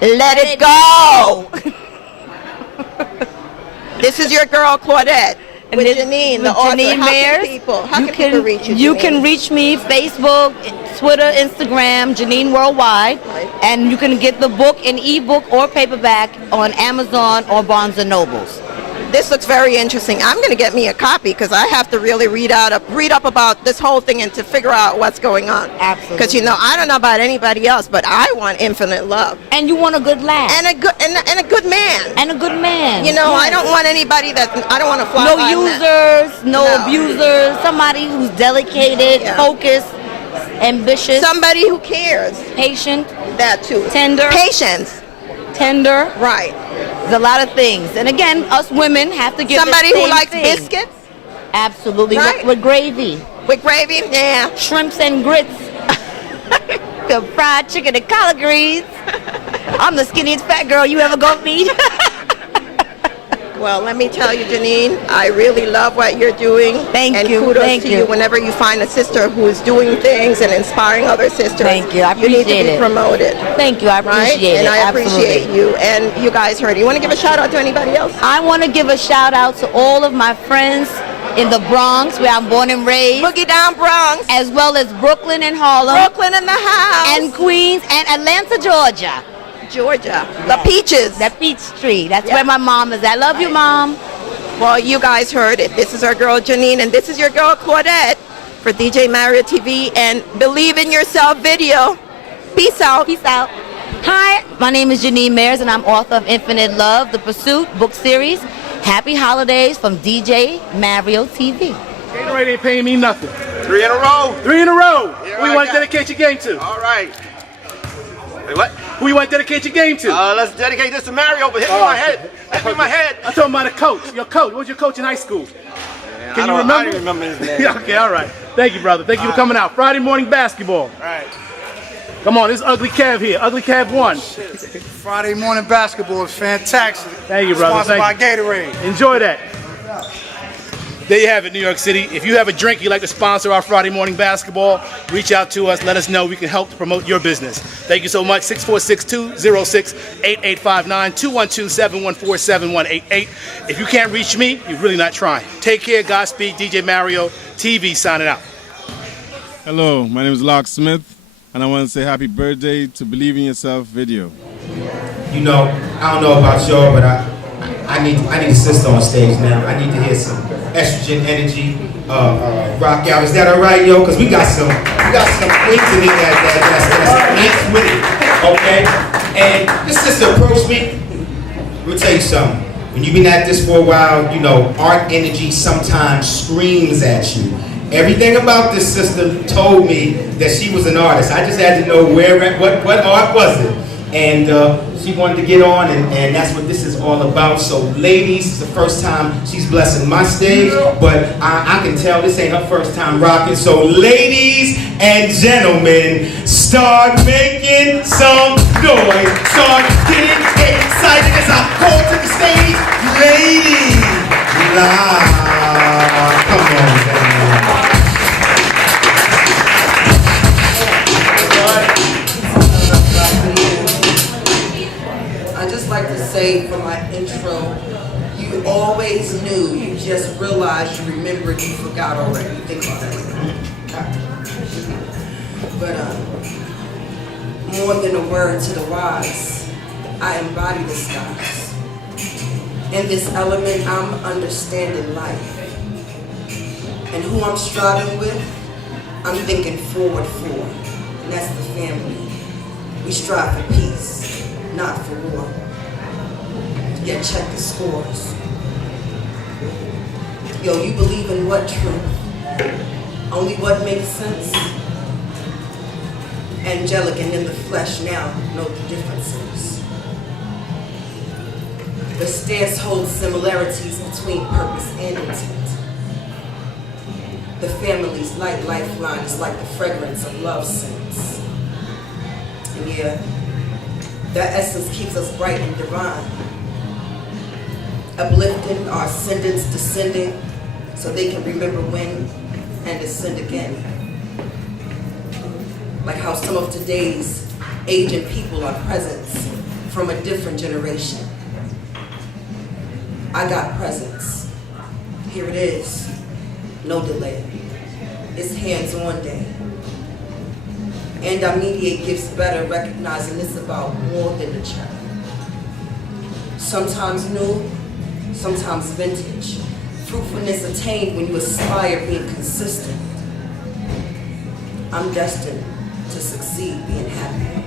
let it go. This is your girl Claudette with Janine, the author. Janine Mayers. How can people reach you? You Janine? can reach me Facebook, Twitter, Instagram, Janine Worldwide, and you can get the book in ebook or paperback on Amazon or Barnes and Nobles. This looks very interesting. I'm going to get me a copy because I have to really read up about this whole thing and to figure out what's going on. Absolutely. Because, you know, I don't know about anybody else, but I want infinite love. And you want a good laugh. And a good man. And a good man. You know, yes. I don't want anybody I don't want to fly no by users, no abusers, somebody who's dedicated, focused, ambitious. Somebody who cares. Patient. That too. Tender. Patience. Tender. Right. There's a lot of things. And again, us women have to give somebody the same who likes thing. biscuits. Absolutely. Right? With gravy. With gravy? Yeah. Shrimps and grits. The fried chicken and collard greens. I'm the skinniest fat girl you ever gonna meet. Well, let me tell you, Janine, I really love what you're doing. Thank you. Kudos Thank to you. you whenever you find a sister who is doing things and inspiring other sisters. Thank you. I appreciate You need to be promoted. Thank you. I appreciate And it. I appreciate Absolutely. you. And you guys heard it. You want to give a shout out to anybody else? I want to give a shout out to all of my friends in the Bronx, where I'm born and raised. Boogie down Bronx. As well as Brooklyn and Harlem. Brooklyn in the house. And Queens and Atlanta, Georgia. Georgia. The Peaches. The Peach Tree. That's where my mom is. I love you, Mom. Well, you guys heard it. This is our girl Janine, and this is your girl Claudette for DJ Mario TV and Believe in Yourself video. Peace out. Peace out. Hi, my name is Janine Mayers, and I'm author of Infinite Love, The Pursuit book series. Happy holidays from DJ Mario TV. Gatorade ain't paying me nothing. 3 in a row. 3 in a row. Yeah, Who you want to dedicate your game to? All right. Wait, what? Who you want to dedicate your game to? Let's dedicate this to Mario, but hit me in my head. Hit me in my head. I'm talking about a coach. Your coach. What was your coach in high school? Can you remember? I don't remember his name. Okay, all right. Thank you, brother. Thank you for coming out. Friday morning basketball. All right. Come on, this is Ugly Kev here. Ugly Kev 1. Friday morning basketball is fantastic. Thank you, brother. Sponsored by Thank you. Gatorade. Enjoy that. There you have it, New York City. If you have a drink you'd like to sponsor our Friday morning basketball, reach out to us. Let us know. We can help to promote your business. Thank you so much. 646-206-8859, 212-714-7188. If you can't reach me, you're really not trying. Take care. Godspeed. DJ Mario TV signing out. Hello, my name is Locksmith, and I want to say happy birthday to Believe in Yourself video. You know, I don't know about y'all, but I need a sister on stage now. I need to hear some estrogen energy rock out. Is that all right, yo? Because we got some queens in here that's nice with it, okay? And this sister approached me. Let me tell you something. When you've been at this for a while, you know, art energy sometimes screams at you. Everything about this sister told me that she was an artist. I just had to know what art was it. And she wanted to get on, and that's what this is all about. So ladies, it's the first time she's blessing my stage, but I can tell this ain't her first time rocking. So ladies and gentlemen, start making some noise. Start getting excited as I call to the stage, ladies. wait for my intro. You always knew, you just realized you remembered, you forgot already. Think about that. But more than a word to the wise, I embody the skies. In this element, I'm understanding life. And who I'm striving with, I'm thinking forward for. And that's the family. We strive for peace, not for war. Yet check the scores. Yo, you believe in what truth? Only what makes sense? Angelic and in the flesh now know the differences. The stance holds similarities between purpose and intent. The family's light lifeline is like the fragrance of love scents. And yeah, that essence keeps us bright and divine. Uplifting our ascendants, descending, so they can remember when and ascend again. Like how some of today's aging people are presents from a different generation. I got presents. Here it is, no delay. It's hands-on day. And I mediate gifts better, recognizing it's about more than the check. Sometimes new, sometimes vintage. Fruitfulness attained when you aspire being consistent. I'm destined to succeed being happy.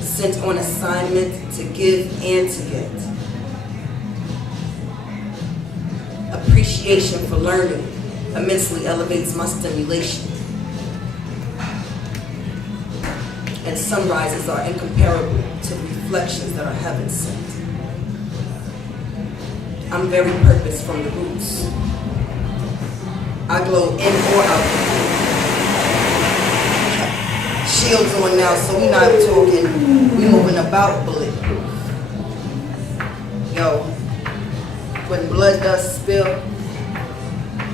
Sent on assignment to give and to get. Appreciation for learning immensely elevates my stimulation. And sunrises are incomparable to reflections that are heaven sent. I'm very purpose from the roots. I glow in or out. Shields on now, so we not talking, we moving about bulletproof. Yo, when blood does spill,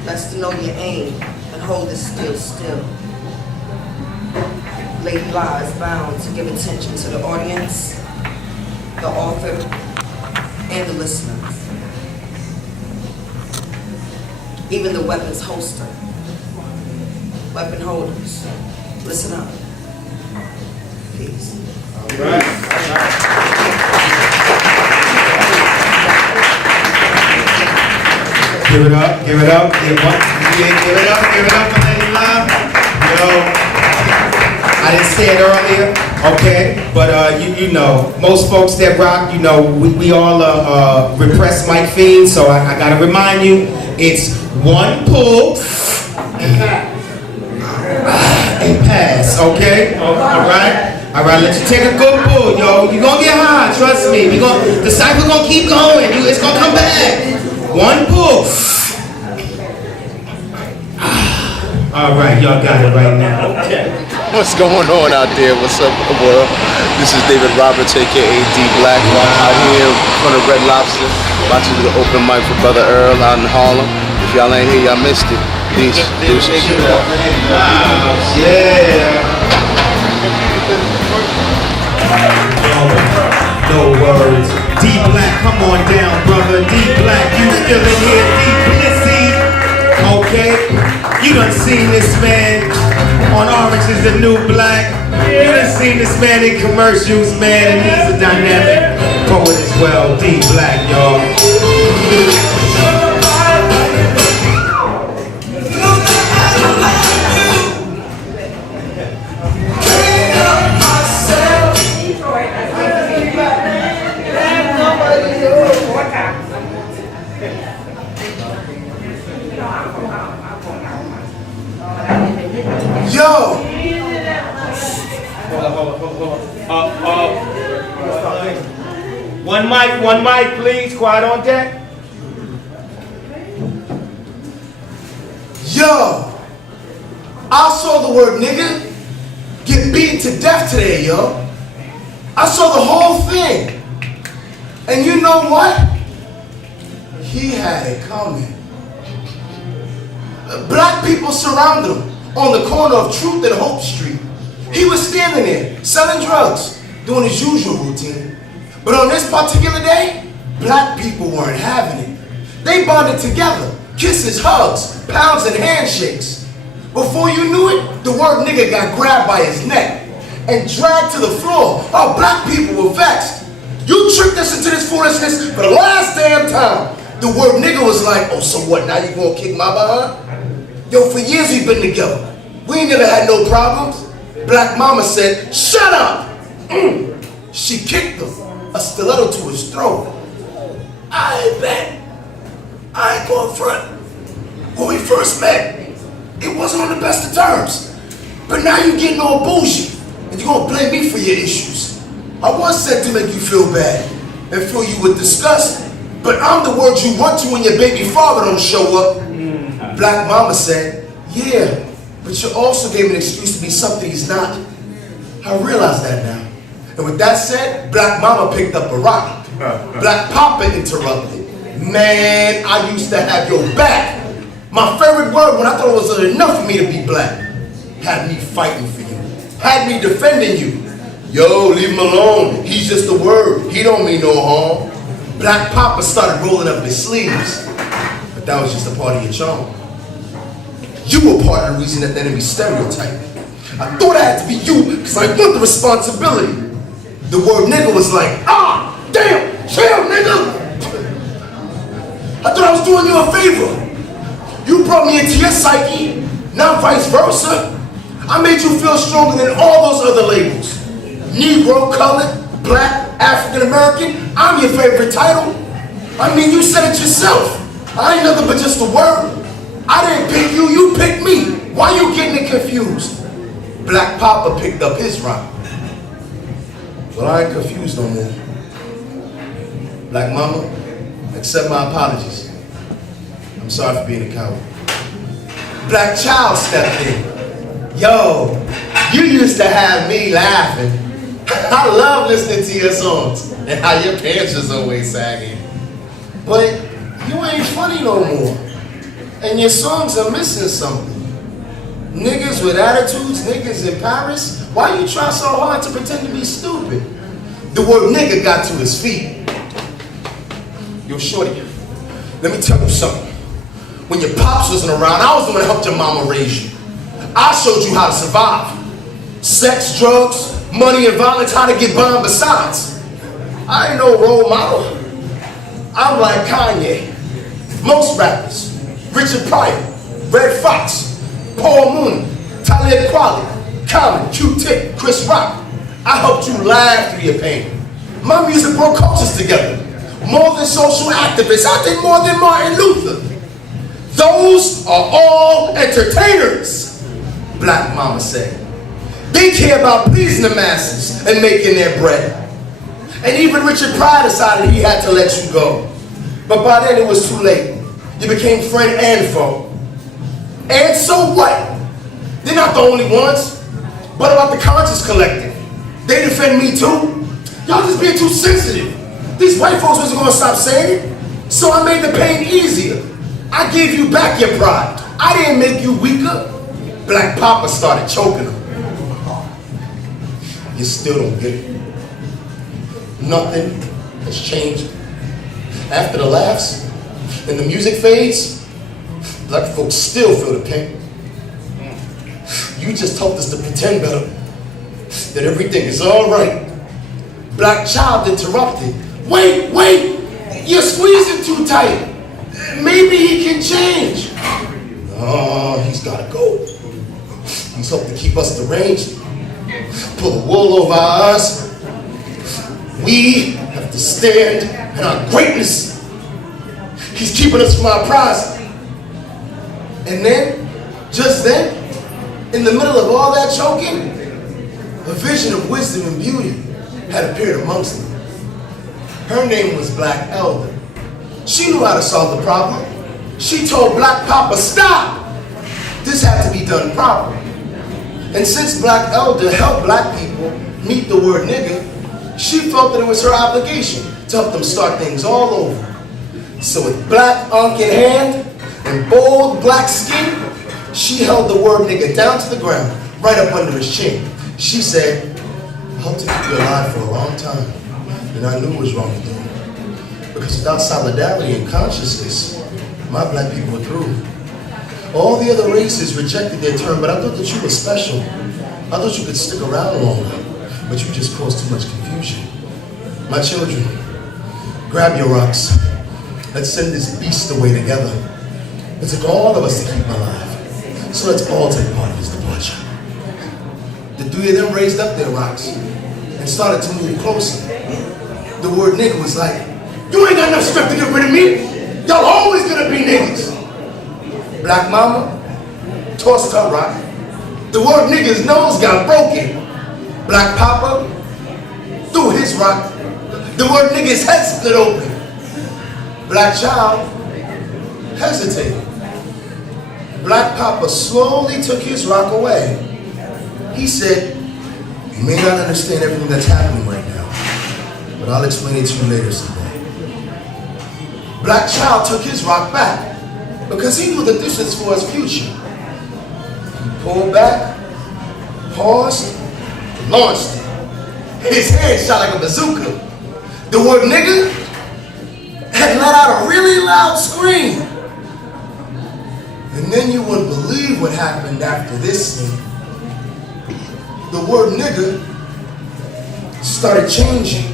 that's to know your aim and hold it still. Lady lies bound to give attention to the audience, the author, and the listeners. Even the weapons holster. Weapon holders, listen up. Peace. All right. Give it up, give it up, give it up for Lady Love. Yo, I didn't say it earlier, okay? But you know, most folks that rock, you know, we all repressed mic fiends, so I gotta remind you, it's one pull and pass, okay? All right? All right, let you take a good pull, yo. You're gonna get high, trust me. The cycle gonna keep going. It's gonna come back. One pull. All right, y'all got it right now. Okay. What's going on out there? What's up, world? This is David Roberts, aka D Black. Out here in front of Red Lobster, watching the open mic for Brother Earl out in Harlem. If y'all ain't here, y'all missed it. Peace. Deuces. Yeah. No words. D Black, come on down, brother. D Black, you still in here. D Blissy. Okay. You done seen this man on Orange is the New Black. You done seen this man in commercials, man, and he's a dynamic poet as well. D Black, y'all. Yo! One mic, please. Quiet on deck. Yo! I saw the word nigga get beaten to death today, yo. I saw the whole thing. And you know what? He had it coming. Black people surrounded him on the corner of Truth and Hope Street. He was standing there, selling drugs, doing his usual routine. But on this particular day, black people weren't having it. They bonded together, kisses, hugs, pounds, and handshakes. Before you knew it, the word nigga got grabbed by his neck and dragged to the floor. Our black people were vexed. You tricked us into this foolishness for the last damn time. The word nigga was like, oh, so what, now you gonna kick my behind? Yo, for years we've been together. We ain't never had no problems. Black mama said, shut up! She kicked him, a stiletto to his throat. I bet. I ain't going front. When we first met, it wasn't on the best of terms. But now you getting all bougie, and you gonna blame me for your issues. I was said to make you feel bad, and fill you with disgust, but I'm the word you run to when your baby father don't show up. Black mama said, yeah, but you also gave him an excuse to be something he's not. I realize that now. And with that said, Black mama picked up a rock. Black papa interrupted. Man, I used to have your back. My favorite word when I thought it was enough for me to be black. Had me fighting for you. Had me defending you. Yo, leave him alone. He's just a word. He don't mean no harm. Black papa started rolling up his sleeves. But that was just a part of your charm. You were part of the reason that enemy stereotyped. I thought I had to be you because I want the responsibility. The word nigga was like, ah, damn, chill, nigga. I thought I was doing you a favor. You brought me into your psyche, not vice versa. I made you feel stronger than all those other labels. Negro, colored, black, African American, I'm your favorite title. I mean, you said it yourself. I ain't nothing but just a word. I didn't pick you, you picked me. Why you getting it confused? Black Papa picked up his rock. Well, I ain't confused no more. Black Mama, accept my apologies. I'm sorry for being a coward. Black Child stepped in. Yo, you used to have me laughing. I love listening to your songs and how your pants is always sagging. But you ain't funny no more. And your songs are missing something. Niggas with attitudes, niggas in Paris, why you try so hard to pretend to be stupid? The word nigga got to his feet. Yo, shorty, let me tell you something. When your pops wasn't around, I was the one that helped your mama raise you. I showed you how to survive. Sex, drugs, money, and violence, how to get by besides. I ain't no role model. I'm like Kanye, most rappers, Richard Pryor, Red Fox, Paul Mooney, Talib Kweli, Common, Q-Tip, Chris Rock. I helped you laugh through your pain. My music brought cultures together. More than social activists, I did more than Martin Luther. Those are all entertainers, Black Mama said. They care about pleasing the masses and making their bread. And even Richard Pryor decided he had to let you go. But by then it was too late. You became friend and foe. And so what? They're not the only ones. What about the conscious collective? They defend me too? Y'all just being too sensitive. These white folks wasn't gonna stop saying it. So I made the pain easier. I gave you back your pride. I didn't make you weaker. Black Papa started choking him. You still don't get it. Nothing has changed. After the laughs and the music fades, black folks still feel the pain. You just helped us to pretend better, that everything is all right. Black Child interrupted. Wait, you're squeezing too tight. Maybe he can change. Oh, he's gotta go. He's hoping to keep us deranged, pull the wool over our eyes. We have to stand in our greatness. He's keeping us from our prize. And then, just then, in the middle of all that choking, a vision of wisdom and beauty had appeared amongst them. Her name was Black Elder. She knew how to solve the problem. She told Black Papa, stop! This had to be done properly. And since Black Elder helped black people meet the word nigga, she felt that it was her obligation to help them start things all over. So with black unk in hand and bold black skin, she held the word nigga down to the ground, right up under his chin. She said, I hope to keep you alive for a long time. And And I knew it was wrong to do. Because without solidarity and consciousness, my black people were through. All the other races rejected their term, but I thought that you were special. I thought you could stick around longer, but you just caused too much confusion. My children, grab your rocks. Let's send this beast away together. It took all of us to keep him alive. So let's all take part of his departure. The three of them raised up their rocks and started to move closer. The word nigga was like, you ain't got enough strength to get rid of me. Y'all always gonna be niggas. Black mama tossed her rock. The word nigga's nose got broken. Black papa threw his rock. The word nigga's head split open. Black child hesitated. Black papa slowly took his rock away. He said, you may not understand everything that's happening right now, but I'll explain it to you later someday. Black child took his rock back because he knew that this was for his future. He pulled back, paused, launched it. His head shot like a bazooka. The word nigga had let out a really loud scream. And then you wouldn't believe what happened after this scene. The word nigga started changing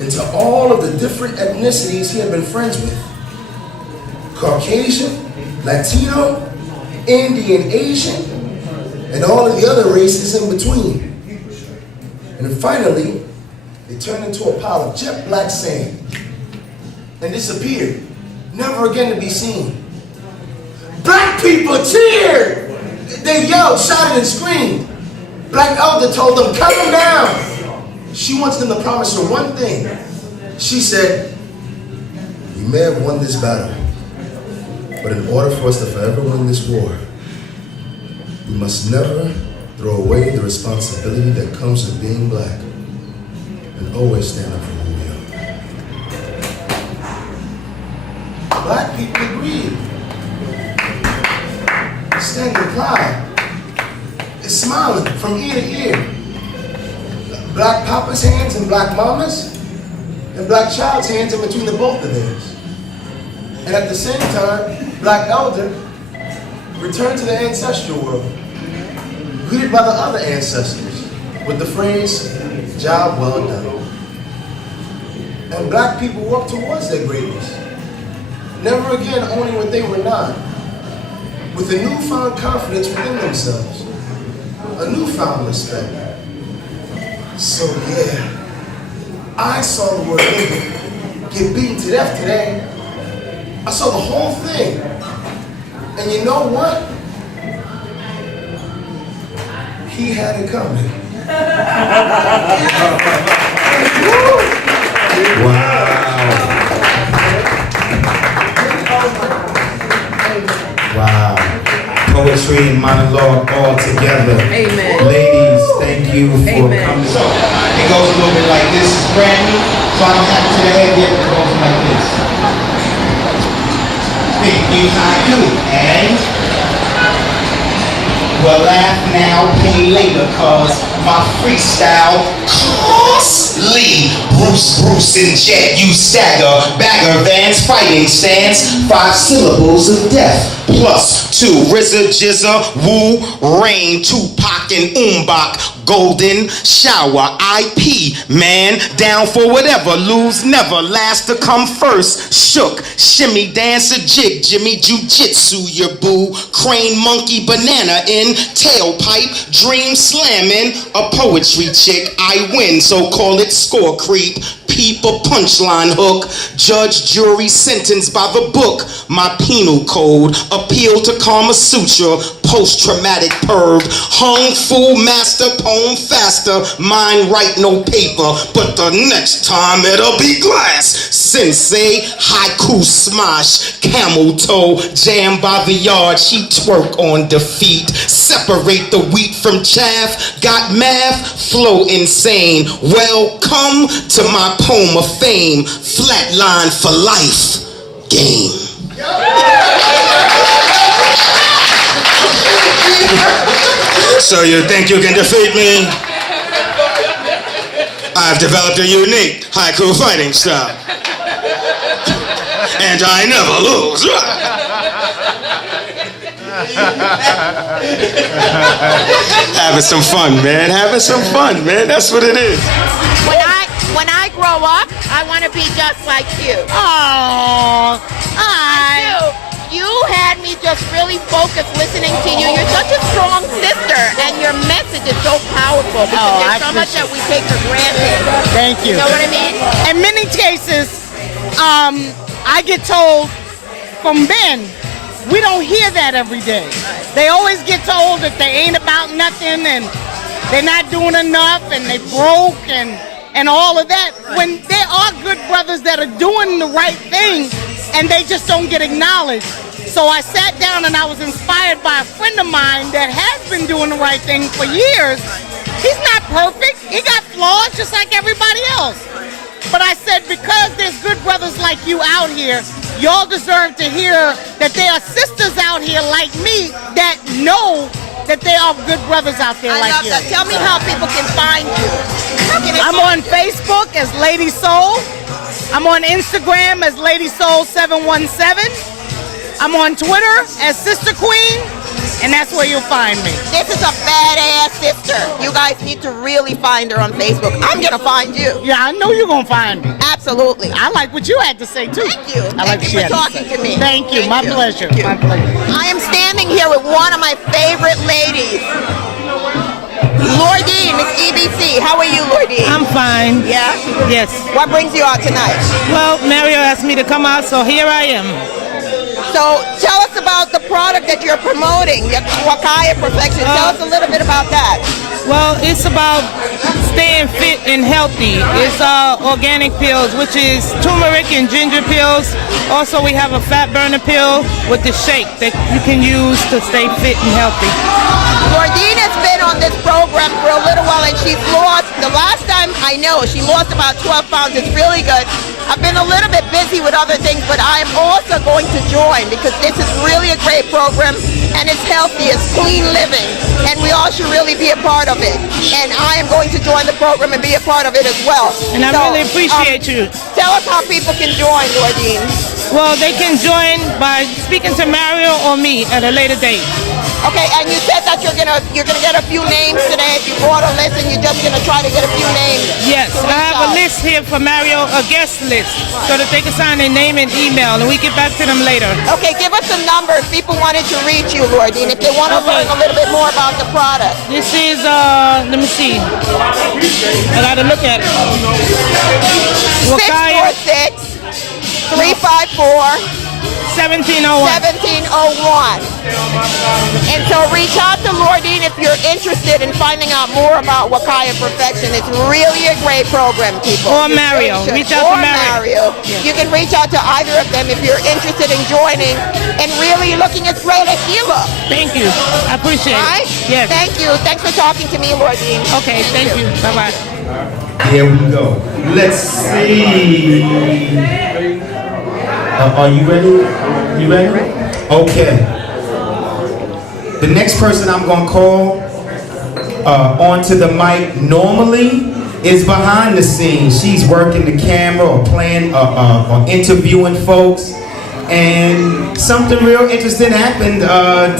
into all of the different ethnicities he had been friends with. Caucasian, Latino, Indian, Asian, and all of the other races in between. And then finally, it turned into a pile of jet black sand and disappeared, never again to be seen. Black people cheered! They yelled, shouted, and screamed. Black elder told them, calm down. She wants them to promise her one thing. She said, you may have won this battle, but in order for us to forever win this war, we must never throw away the responsibility that comes with being black and always stand up for who we are. Black people agreed. Standing proud, is smiling from ear to ear. Black papa's hands and black mama's, and black child's hands in between the both of theirs. And at the same time, black elder returned to the ancestral world, greeted by the other ancestors with the phrase, job well done. And black people walked towards their greatness, never again owning what they were not, with a newfound confidence within themselves, a newfound respect. So yeah, I saw the word nigga get beaten to death today. I saw the whole thing. And you know what? He had it coming. Wow. Poetry and monologue all together. Amen. Ladies, thank you for coming. So, it goes a little bit like this. It's brand new, so I don't have to the head yet. It goes like this. Thank you, haiku. And, well, laugh now, pay later, cause my freestyle costly. Bruce and Jet, you stagger. Bagger Vans fighting stance. 5 syllables of death. Plus 2, RZA, Jizza, Wu, Rain, Tupac and Umbach, Golden Shower, IP, man, down for whatever, lose never, last to come first, shook, shimmy, dancer, jig, Jimmy, jujitsu, your boo, crane, monkey, banana in, tailpipe, dream slamming, a poetry chick, I win, so call it score creep. Peep a punchline hook, judge, jury, sentenced by the book. My penal code, appeal to Kama Sutra, post-traumatic perv, hung fool, master, poem faster, mine write no paper, but the next time it'll be glass. Sensei, haiku smash, camel toe, jam by the yard, she twerk on defeat. Separate the wheat from chaff, got math, flow insane. Welcome to my poem of fame, flatline for life, game. So you think you can defeat me? I I've developed a unique haiku fighting style. And I never lose. Having some fun, man. Having some fun, man. That's what it is. When I grow up, I want to be just like you. Oh, I do. You had me just really focused listening to you. You're such a strong sister, and your message is so powerful because there's so much that we take for granted. Thank you. You know what I mean? In many cases, I get told from men, we don't hear that every day. They always get told that they ain't about nothing and they're not doing enough and they broke and all of that. When there are good brothers that are doing the right thing and they just don't get acknowledged. So I sat down and I was inspired by a friend of mine that has been doing the right thing for years. He's not perfect. He got flaws just like everybody else. But I said, because there's good brothers like you out here, y'all deserve to hear that there are sisters out here like me that know that there are good brothers out there like you. I love that. Tell me how people can find you. I'm on Facebook as Lady Soul. I'm on Instagram as Lady Soul 717. I'm on Twitter as Sister Queen, and that's where you'll find me. This is a badass sister. You guys need to really find her on Facebook. I'm gonna find you. Yeah, I know you're gonna find me. Absolutely. I like what you had to say too. Thank you. Thank you for talking to me. Thank you. My pleasure. My pleasure. I am standing here with one of my favorite ladies. Lordine, Miss EBC. How are you, Lordine? I'm fine. Yeah? Yes. What brings you out tonight? Well, Mario asked me to come out, so here I am. So tell us about the product that you're promoting, your Wakaya Perfection. Tell us a little bit about that. Well, it's about staying fit and healthy. It's organic pills, which is turmeric and ginger pills. Also, we have a fat burner pill with the shake that you can use to stay fit and healthy. Lordine has been on this program for a little while and she's lost, the last time I know, she lost about 12 pounds. It's really good. I've been a little bit busy with other things, but I'm also going to join because this is really a great program and it's healthy, it's clean living, and we all should really be a part of it. And I am going to join the program and be a part of it as well. And I really appreciate you. Tell us how people can join, Lordine. Well, they can join by speaking to Mario or me at a later date. Okay, and you said that you're gonna get a few names today. If you brought a list and you're just gonna try to get a few names. Yes, I have a list here for Mario, a guest list, so that they can sign their name and email, and we get back to them later. Okay, give us a number if people wanted to reach you, Lordine, if they want to learn a little bit more about the product. This is, let me see. I gotta look at it. 646-354 1701. And so reach out to Lordine if you're interested in finding out more about Wakaya Perfection. It's really a great program, people. Or Mario. Reach out to Mario. Yeah. You can reach out to either of them if you're interested in joining and really looking as great as you look. Thank you. I appreciate it. Yes. Thank you. Thanks for talking to me, Lordine. Okay, thank you. Bye-bye. Here we go. Let's see. Are you ready? You ready? Okay. The next person I'm gonna call onto the mic normally is behind the scenes. She's working the camera or playing or interviewing folks. And something real interesting happened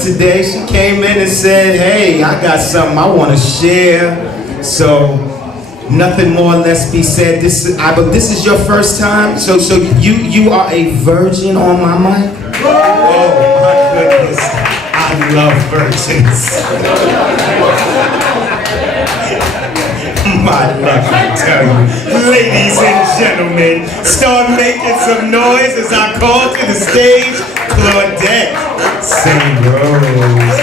today. She came in and said, "Hey, I got something I want to share." So nothing more or less be said. This is your first time. So you are a virgin on my mic? Oh my goodness. I love virgins. My luck, I tell you. Ladies and gentlemen, start making some noise as I call to the stage Claudette St. Rose.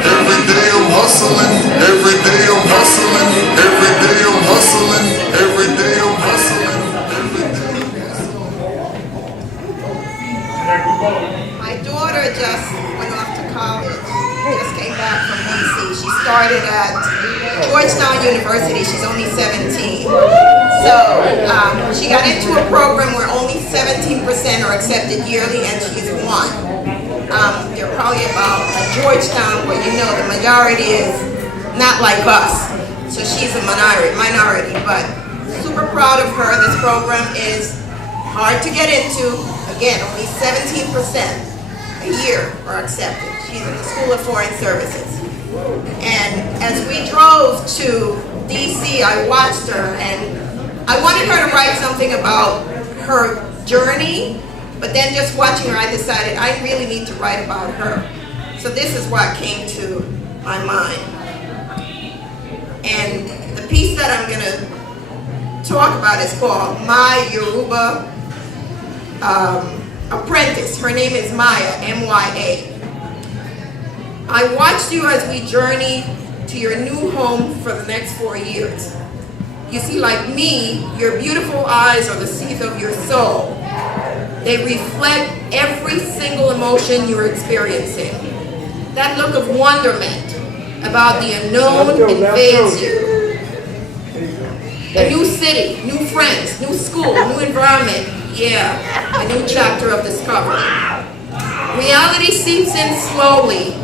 Every day I'm hustling, every day I'm hustling, every day I'm hustling, every day I'm hustling, My daughter just went off to college, just came back from DC. She started at Georgetown University, she's only 17. So she got into a program where only 17% are accepted yearly and she's one. They're probably about Georgetown, where you know the majority is not like us. So she's a minority, but super proud of her. This program is hard to get into. Again, only 17% a year are accepted. She's in the School of Foreign Services. And as we drove to DC, I watched her, and I wanted her to write something about her journey, but then just watching her, I decided I really need to write about her. So this is what came to my mind. And the piece that I'm going to talk about is called My Yoruba Apprentice. Her name is Maya, M-Y-A. I watched you as we journey to your new home for the next 4 years. You see, like me, your beautiful eyes are the seeds of your soul. They reflect every single emotion you're experiencing. That look of wonderment about the unknown invades you. A new city, new friends, new school, new environment. Yeah, a new chapter of discovery. Reality seeps in slowly,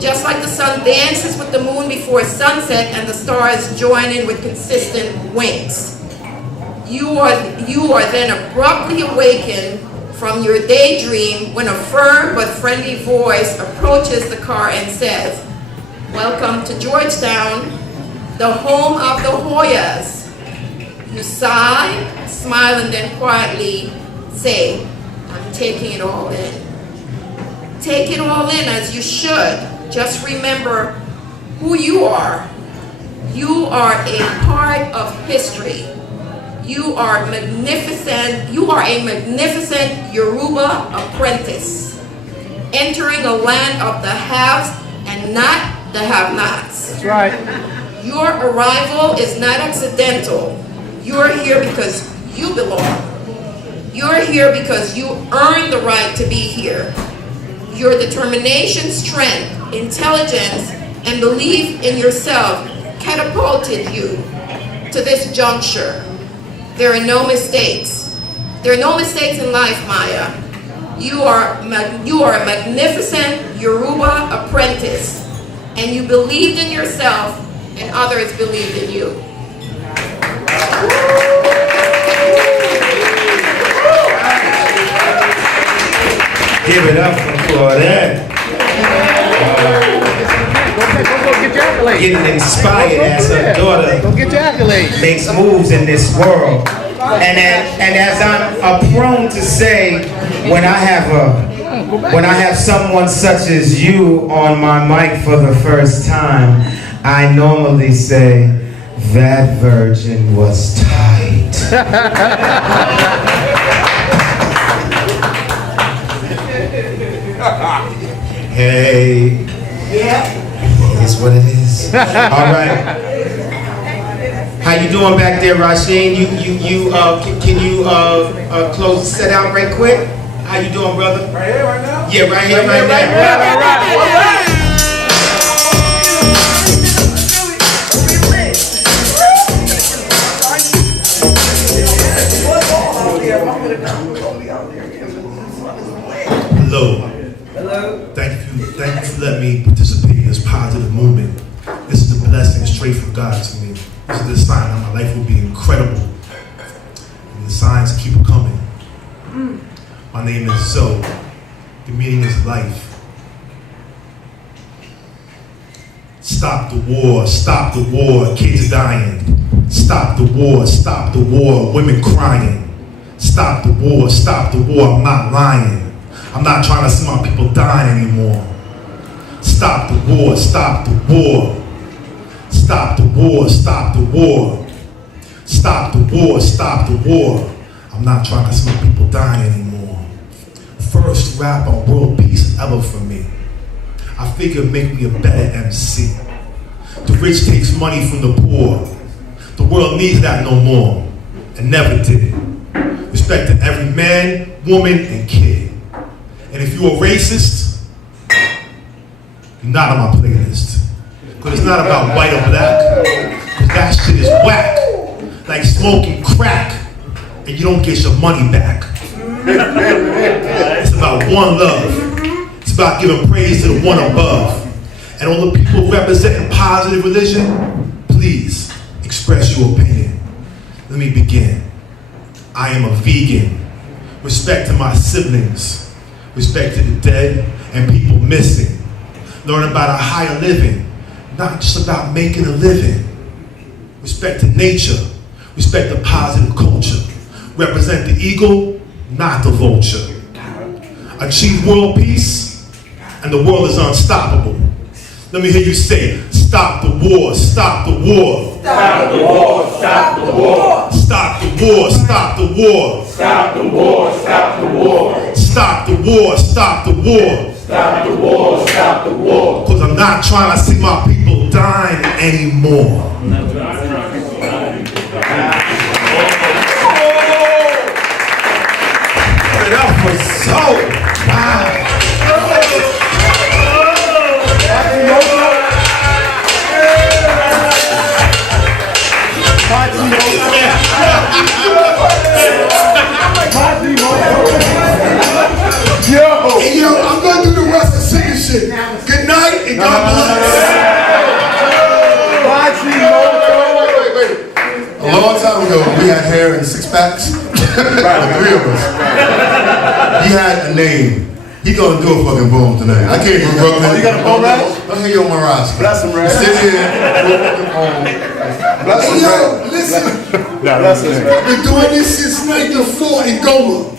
just like the sun dances with the moon before sunset and the stars join in with consistent winks. You are then abruptly awakened from your daydream when a firm but friendly voice approaches the car and says, "Welcome to Georgetown, the home of the Hoyas." You sigh, smile, and then quietly say, "I'm taking it all in." Take it all in as you should. Just remember who you are. You are a part of history. You are magnificent. You are a magnificent Yoruba apprentice, entering a land of the haves and not the have-nots. That's right. Your arrival is not accidental. You're here because you belong. You're here because you earned the right to be here. Your determination, strength, intelligence, and belief in yourself catapulted you to this juncture. There are no mistakes. There are no mistakes in life, Maya. You are a magnificent Yoruba apprentice, and you believed in yourself, and others believed in you. Give it up for Claudette. Getting inspired as her daughter makes moves in this world. And as I'm prone to say, when I have someone such as you on my mic for the first time, I normally say, "That virgin was tight." Hey. Yeah. It's what it is. All right. How you doing back there, Rasheen? Can you close the set out right quick? How you doing, brother? Right here, right now? Yeah, right here, right now. Hello. Thank you for letting me participate in this positive movement. This is a blessing straight from God to me. This is the sign that my life will be incredible. And the signs keep coming. My name is Zoe. The meaning is life. Stop the war, kids are dying. Stop the war, women crying. Stop the war, I'm not lying. I'm not trying to see my people dying anymore. Stop the war, stop the war. Stop the war, stop the war. Stop the war, stop the war. I'm not trying to see my people dying anymore. First rap on world peace ever for me. I figure make me a better MC. The rich takes money from the poor. The world needs that no more, and never did. Respect to every man, woman, and kid. And if you're a racist, you're not on my playlist. Because it's not about white or black. Because that shit is whack. Like smoking crack, and you don't get your money back. It's about one love. It's about giving praise to the one above. And all the people representing positive religion, please express your opinion. Let me begin. I am a vegan. Respect to my siblings. Respect to the dead and people missing. Learn about a higher living, not just about making a living. Respect to nature. Respect the positive culture. Represent the eagle, not the vulture. Achieve world peace, and the world is unstoppable. Let me hear you say, stop the war, stop the war. Stop the war, stop the war. Stop the war, stop the war. Stop the war, stop the war. Stop the war, stop the war. Stop the war, stop the war. Because I'm not trying to see my people dying anymore. That was so wow. Yo, I'm gonna do the rest of singing shit. Good night and God bless. A long time ago, we had hair and six packs. The three of us. He had a name. He gonna do a fucking poem tonight. I came from Brooklyn. You got a poem, right? Don't hear you on my roster. Bless him, right? Sit here, do a fucking poem. Bless him, Yo, listen. Bless him, I've been doing this since 94 in Goma.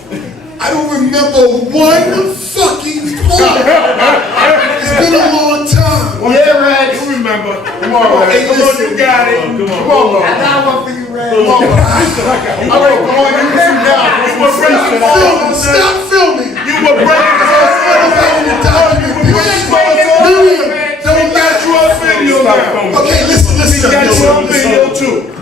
I don't remember one fucking poem. It's been a long time. Yeah, Red. You remember. Come on, Red. Come on, you got it. Come on, I got one for you, Red. Come on, all right, come on, you listen now. You were breaking Stop filming. You were breaking the Miriam, don't got you on video now. Okay, listen. Got you on video too.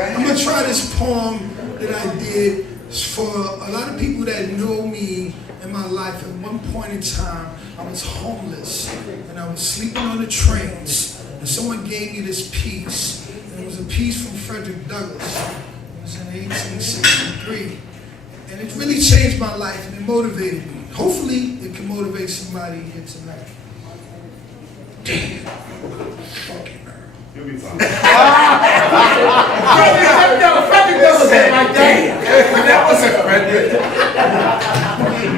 I'm gonna try this poem that I did for a lot of people that know me in my life. At one point in time, I was homeless and I was sleeping on the trains. And someone gave me this piece. And it was a piece from Frederick Douglass. It was in 1863. And it really changed my life and it motivated me. Hopefully, it can motivate somebody here tonight. Damn. Fucking Earl. You'll be fine.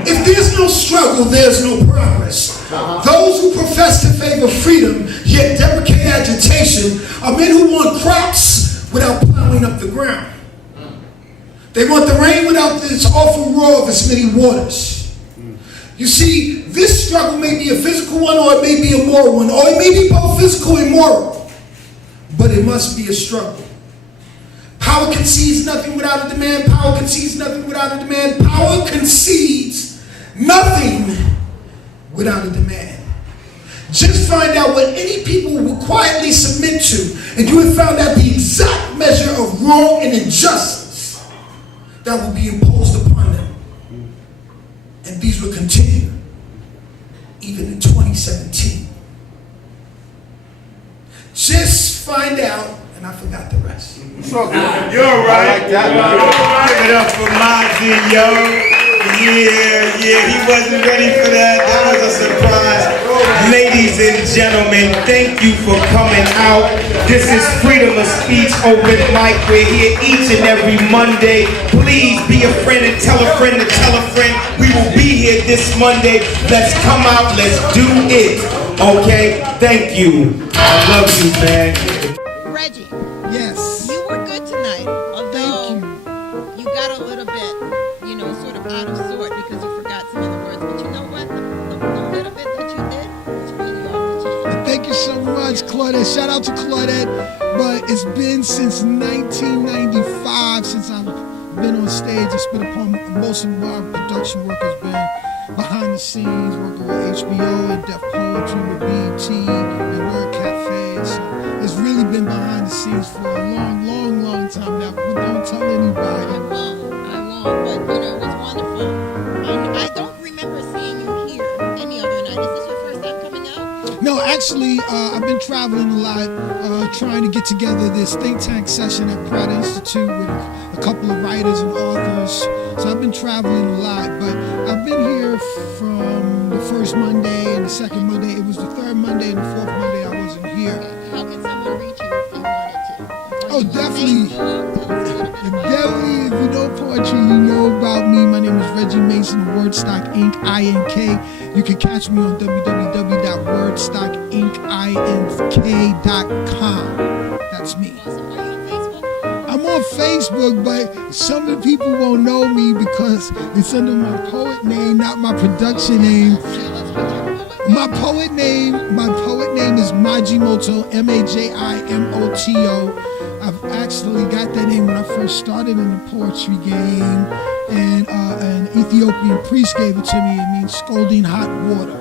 If there's no struggle, there's no progress. Those who profess to favor freedom, yet deprecate agitation, are men who want crops without plowing up the ground. They want the rain without this awful roar of its many waters. You see, this struggle may be a physical one, or it may be a moral one, or it may be both physical and moral. But it must be a struggle. Power concedes nothing without a demand. Power concedes nothing without a demand. Power concedes nothing without a demand. Just find out what any people will quietly submit to, and you have found out the exact measure of wrong and injustice that will be imposed upon them. And these will continue even in 2017. Just find out, and I forgot the rest. You're right. Give it up for Majette, yo. Yeah, he wasn't ready for that. That was a surprise. Ladies and gentlemen, thank you for coming out. This is Freedom of Speech Open Mic. We're here each and every Monday. Please be a friend and tell a friend to tell a friend. We will be here this Monday. Let's come out. Let's do it. Okay? Thank you. I love you, man. Reggie. Yes. You were good tonight, although you got a little bit, sort of out of sort because you forgot some of the words. But you know what? The little bit that you did was really off the chain. Thank you so much, Claudette. Shout out to Claudette. But it's been since 1995 since I've been on stage. It's been most of our production work has been behind the scenes, working with HBO and Def Poetry, with BET and Word Cafe. So it's really been behind the scenes for a long time now. But don't tell anybody. I won't. But it was wonderful. And I don't remember seeing you here any other night. Is this your first time coming out? No, actually, I've been traveling a lot, trying to get together this think tank session at Pratt Institute with a couple of writers and authors. So I've been traveling a lot, but I've been here from the first Monday and the second Monday. It was the third Monday and the fourth Monday I wasn't here. How can someone reach you if they wanted to? Oh, definitely. Definitely, if you know poetry, you know about me. My name is Reggie Mason of Wordstock Inc. INK. You can catch me on www.wordstockincink.com. That's me. I'm on Facebook, but some of the people won't know me because it's under my poet name, not my production name. My poet name is Majimoto, Majimoto. I've actually got that name when I first started in the poetry game, and an Ethiopian priest gave it to me. It means scalding hot water.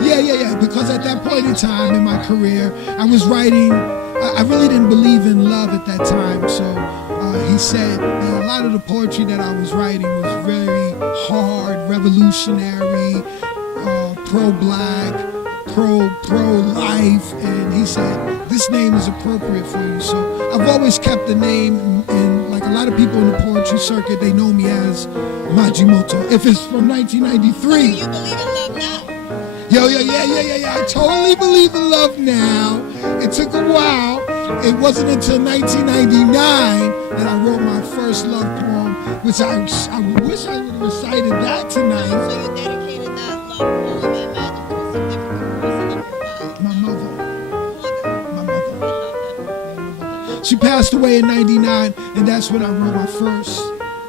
Yeah. Because at that point in time in my career, I was writing. I really didn't believe in love at that time, so he said that a lot of the poetry that I was writing was very hard, revolutionary, pro-black, pro-life, and he said, this name is appropriate for you. So I've always kept the name, and like a lot of people in the poetry circuit, they know me as Majimoto. If it's from 1993. Do you believe in love now? Yeah. I totally believe in love now. It took a while. It wasn't until 1999 that I wrote my first love poem, which I wish I would have recited that tonight. So you dedicated that love poem, I imagine, to a significant person of your life. My mother. She passed away in 99, and that's when I wrote my first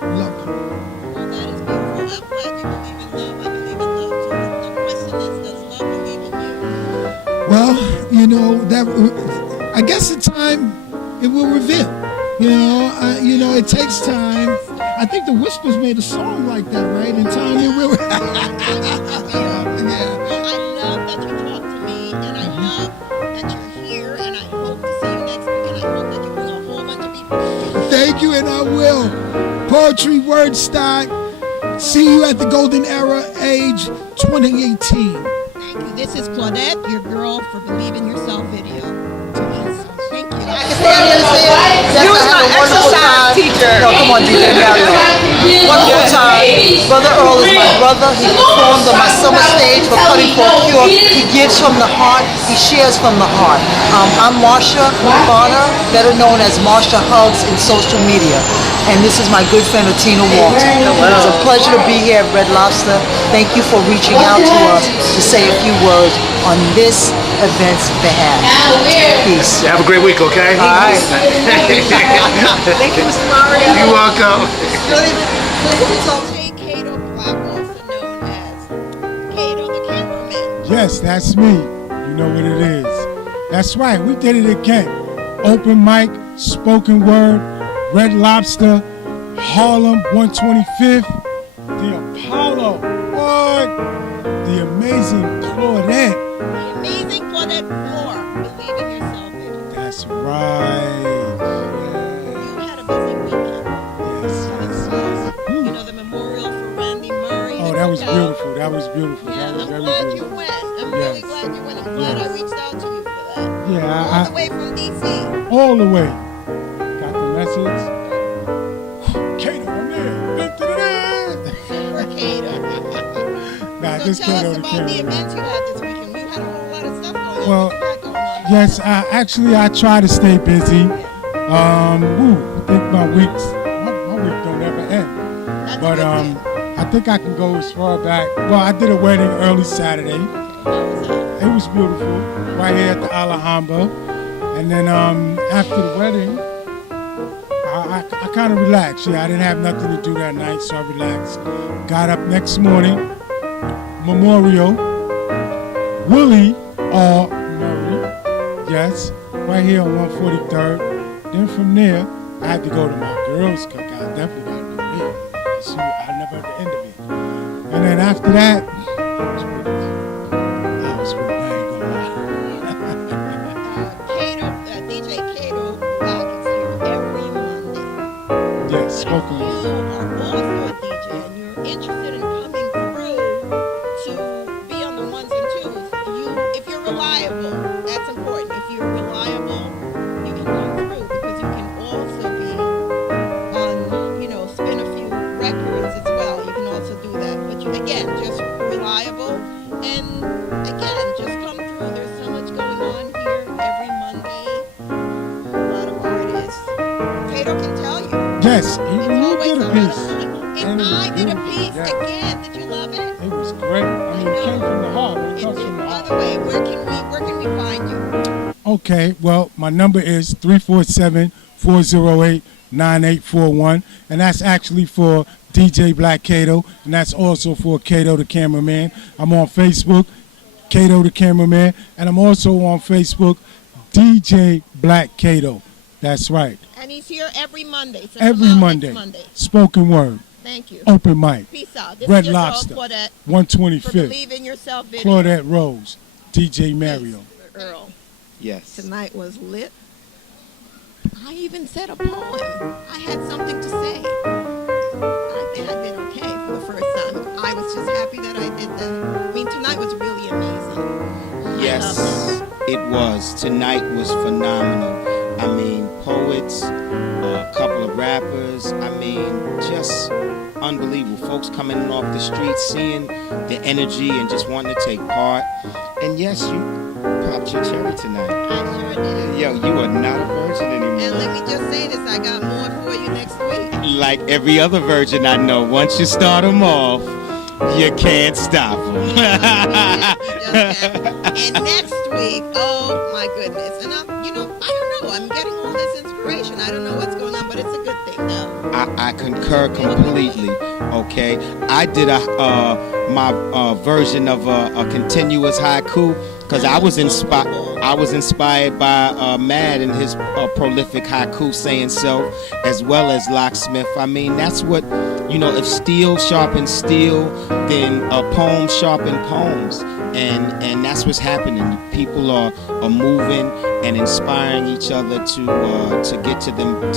love poem. Well, that is beautiful. I'm glad you believe in love. I believe in love too. The question is, does love believe in you? Well, I guess in time it will reveal. It takes time. I think the Whispers made a song like that, right? In time it will. I love that you talk to me, and I love that you're here, and I hope to see you next week, and I hope that you bring a whole bunch of people. Thank you, and I will. Poetry, Wordstock. See you at the Golden Era Age 2018. Thank you. This is Claudette, your girl for Believe in Yourself video. Thank you. You was my exercise teacher. No, come on, DJ Mario. Wonderful time. Brother Earl is my brother. He performed on my summer stage for Cutting for a Cure. He gives from the heart. He shares from the heart. I'm Marsha Bonner, better known as Marsha Hugs in social media. And this is my good friend Tina Walton. It's a pleasure to be here at Red Lobster. Thank you for reaching out to us to say a few words on this event's behalf. Peace. Have a great week, okay? All right. Thank you, Mr. Mario. You're welcome. Cato Black, also known as Cato the Cameraman. Yes, that's me. You know what it is. That's right, we did it again. Open mic, spoken word, Red Lobster, Harlem, 125th, the Apollo, what? The amazing Claudette. The amazing Claudette Moore. Believe in yourself, baby. That's right. You had a busy weekend. Yes. The memorial for Randy Murray. Oh, that was beautiful. That was beautiful. Yeah, That was I'm very glad beautiful. you went. I'm really glad you went. I'm glad I reached out to you for that. Yeah, All the way from D.C. All the way. Got the message. Cato, I'm there. Super Cato. Nah, So this tell Cato us the about the cameraman. event you had this weekend. You had a whole lot of stuff going on. Well, What you got going on? yes, I try to stay busy. I think my week don't ever end. But I think I can go as far back. Well, I did a wedding early Saturday. It was beautiful, right here at the Alhambra. And then after the wedding, I kind of relaxed. Yeah, I didn't have nothing to do that night, so I relaxed. Got up next morning, memorial, Willie R. Murray, yes, right here on 143rd. Then from there, I had to go to my girls' cookout. Definitely got to do it. I never at the end of it. And then after that, I was with Cato, DJ Cato Black is here every Monday. yes, spoken You word. are also a DJ and you're interested in coming through to be on the ones and twos. If you're reliable, that's important. If you're reliable, you can come through because you can also be on, spin a few records viable. And again, just come through. There's so much going on here every Monday. A lot of artists. Cato can tell you. Yes, you did a piece. And I did a piece again. Did you love it? It was great. I mean, it came from the heart. It comes from the heart. By the way, where can we find you? Okay, well, my number is 347-408-9841, and that's actually for DJ Black Cato, and that's also for Cato the Cameraman. I'm on Facebook, Cato the Cameraman, and I'm also on Facebook, DJ Black Cato. That's right. And he's here every Monday. So Every Monday. Spoken word. Thank you. Open mic. Peace out. This Red is your Lobster. girl, Claudette, 125th. for Believe in Yourself video. Claudette Rose. DJ Mario. Earl. Yes. Tonight was lit. I even said a poem. I had something to say. I think I did okay for the first time. I was just happy that I did that. I mean, tonight was really amazing. Yes, it was. Tonight was phenomenal. I mean, poets, a couple of rappers. I mean, just unbelievable. Folks coming off the street, seeing the energy and just wanting to take part. And yes, you popped your cherry tonight. I sure did. Yo, you are not a virgin anymore. And let me just say this, I got more for you next week. Like every other virgin I know, once you start them off, you can't stop them. And next week, oh my goodness. And I don't know, I'm getting all this inspiration. I don't know what's going on, but it's a good thing though. I concur completely. Okay, I did my version of a continuous haiku because I was inspired by Mad and his prolific haiku saying so, as well as Locksmith. I mean, that's what, if steel sharpens steel, then poems sharpen poems. And that's what's happening. People are moving and inspiring each other to get to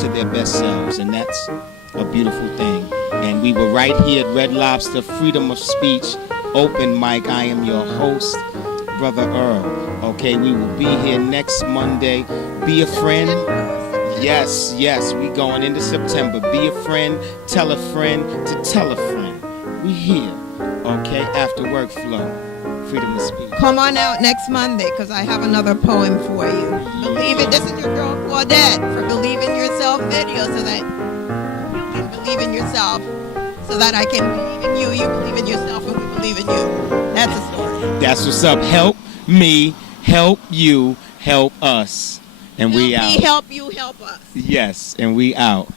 their best selves, and that's a beautiful thing. And we were right here at Red Lobster, Freedom of Speech, open mic. I am your host, Brother Earl. Okay, we will be here next Monday. Be a friend. Yes, we going into September. Be a friend. Tell a friend to tell a friend. We here. Okay, after work flow. Freedom of speech. Come on out next Monday because I have another poem for you. Believe it. This is your girl Claudette for Believe in Yourself video so that you can believe in yourself, so that I can believe in you, you believe in yourself, and we believe in you. That's the story. That's what's up. Help me, help you, help us. And we out. Help me, help you, help us. Yes, and we out.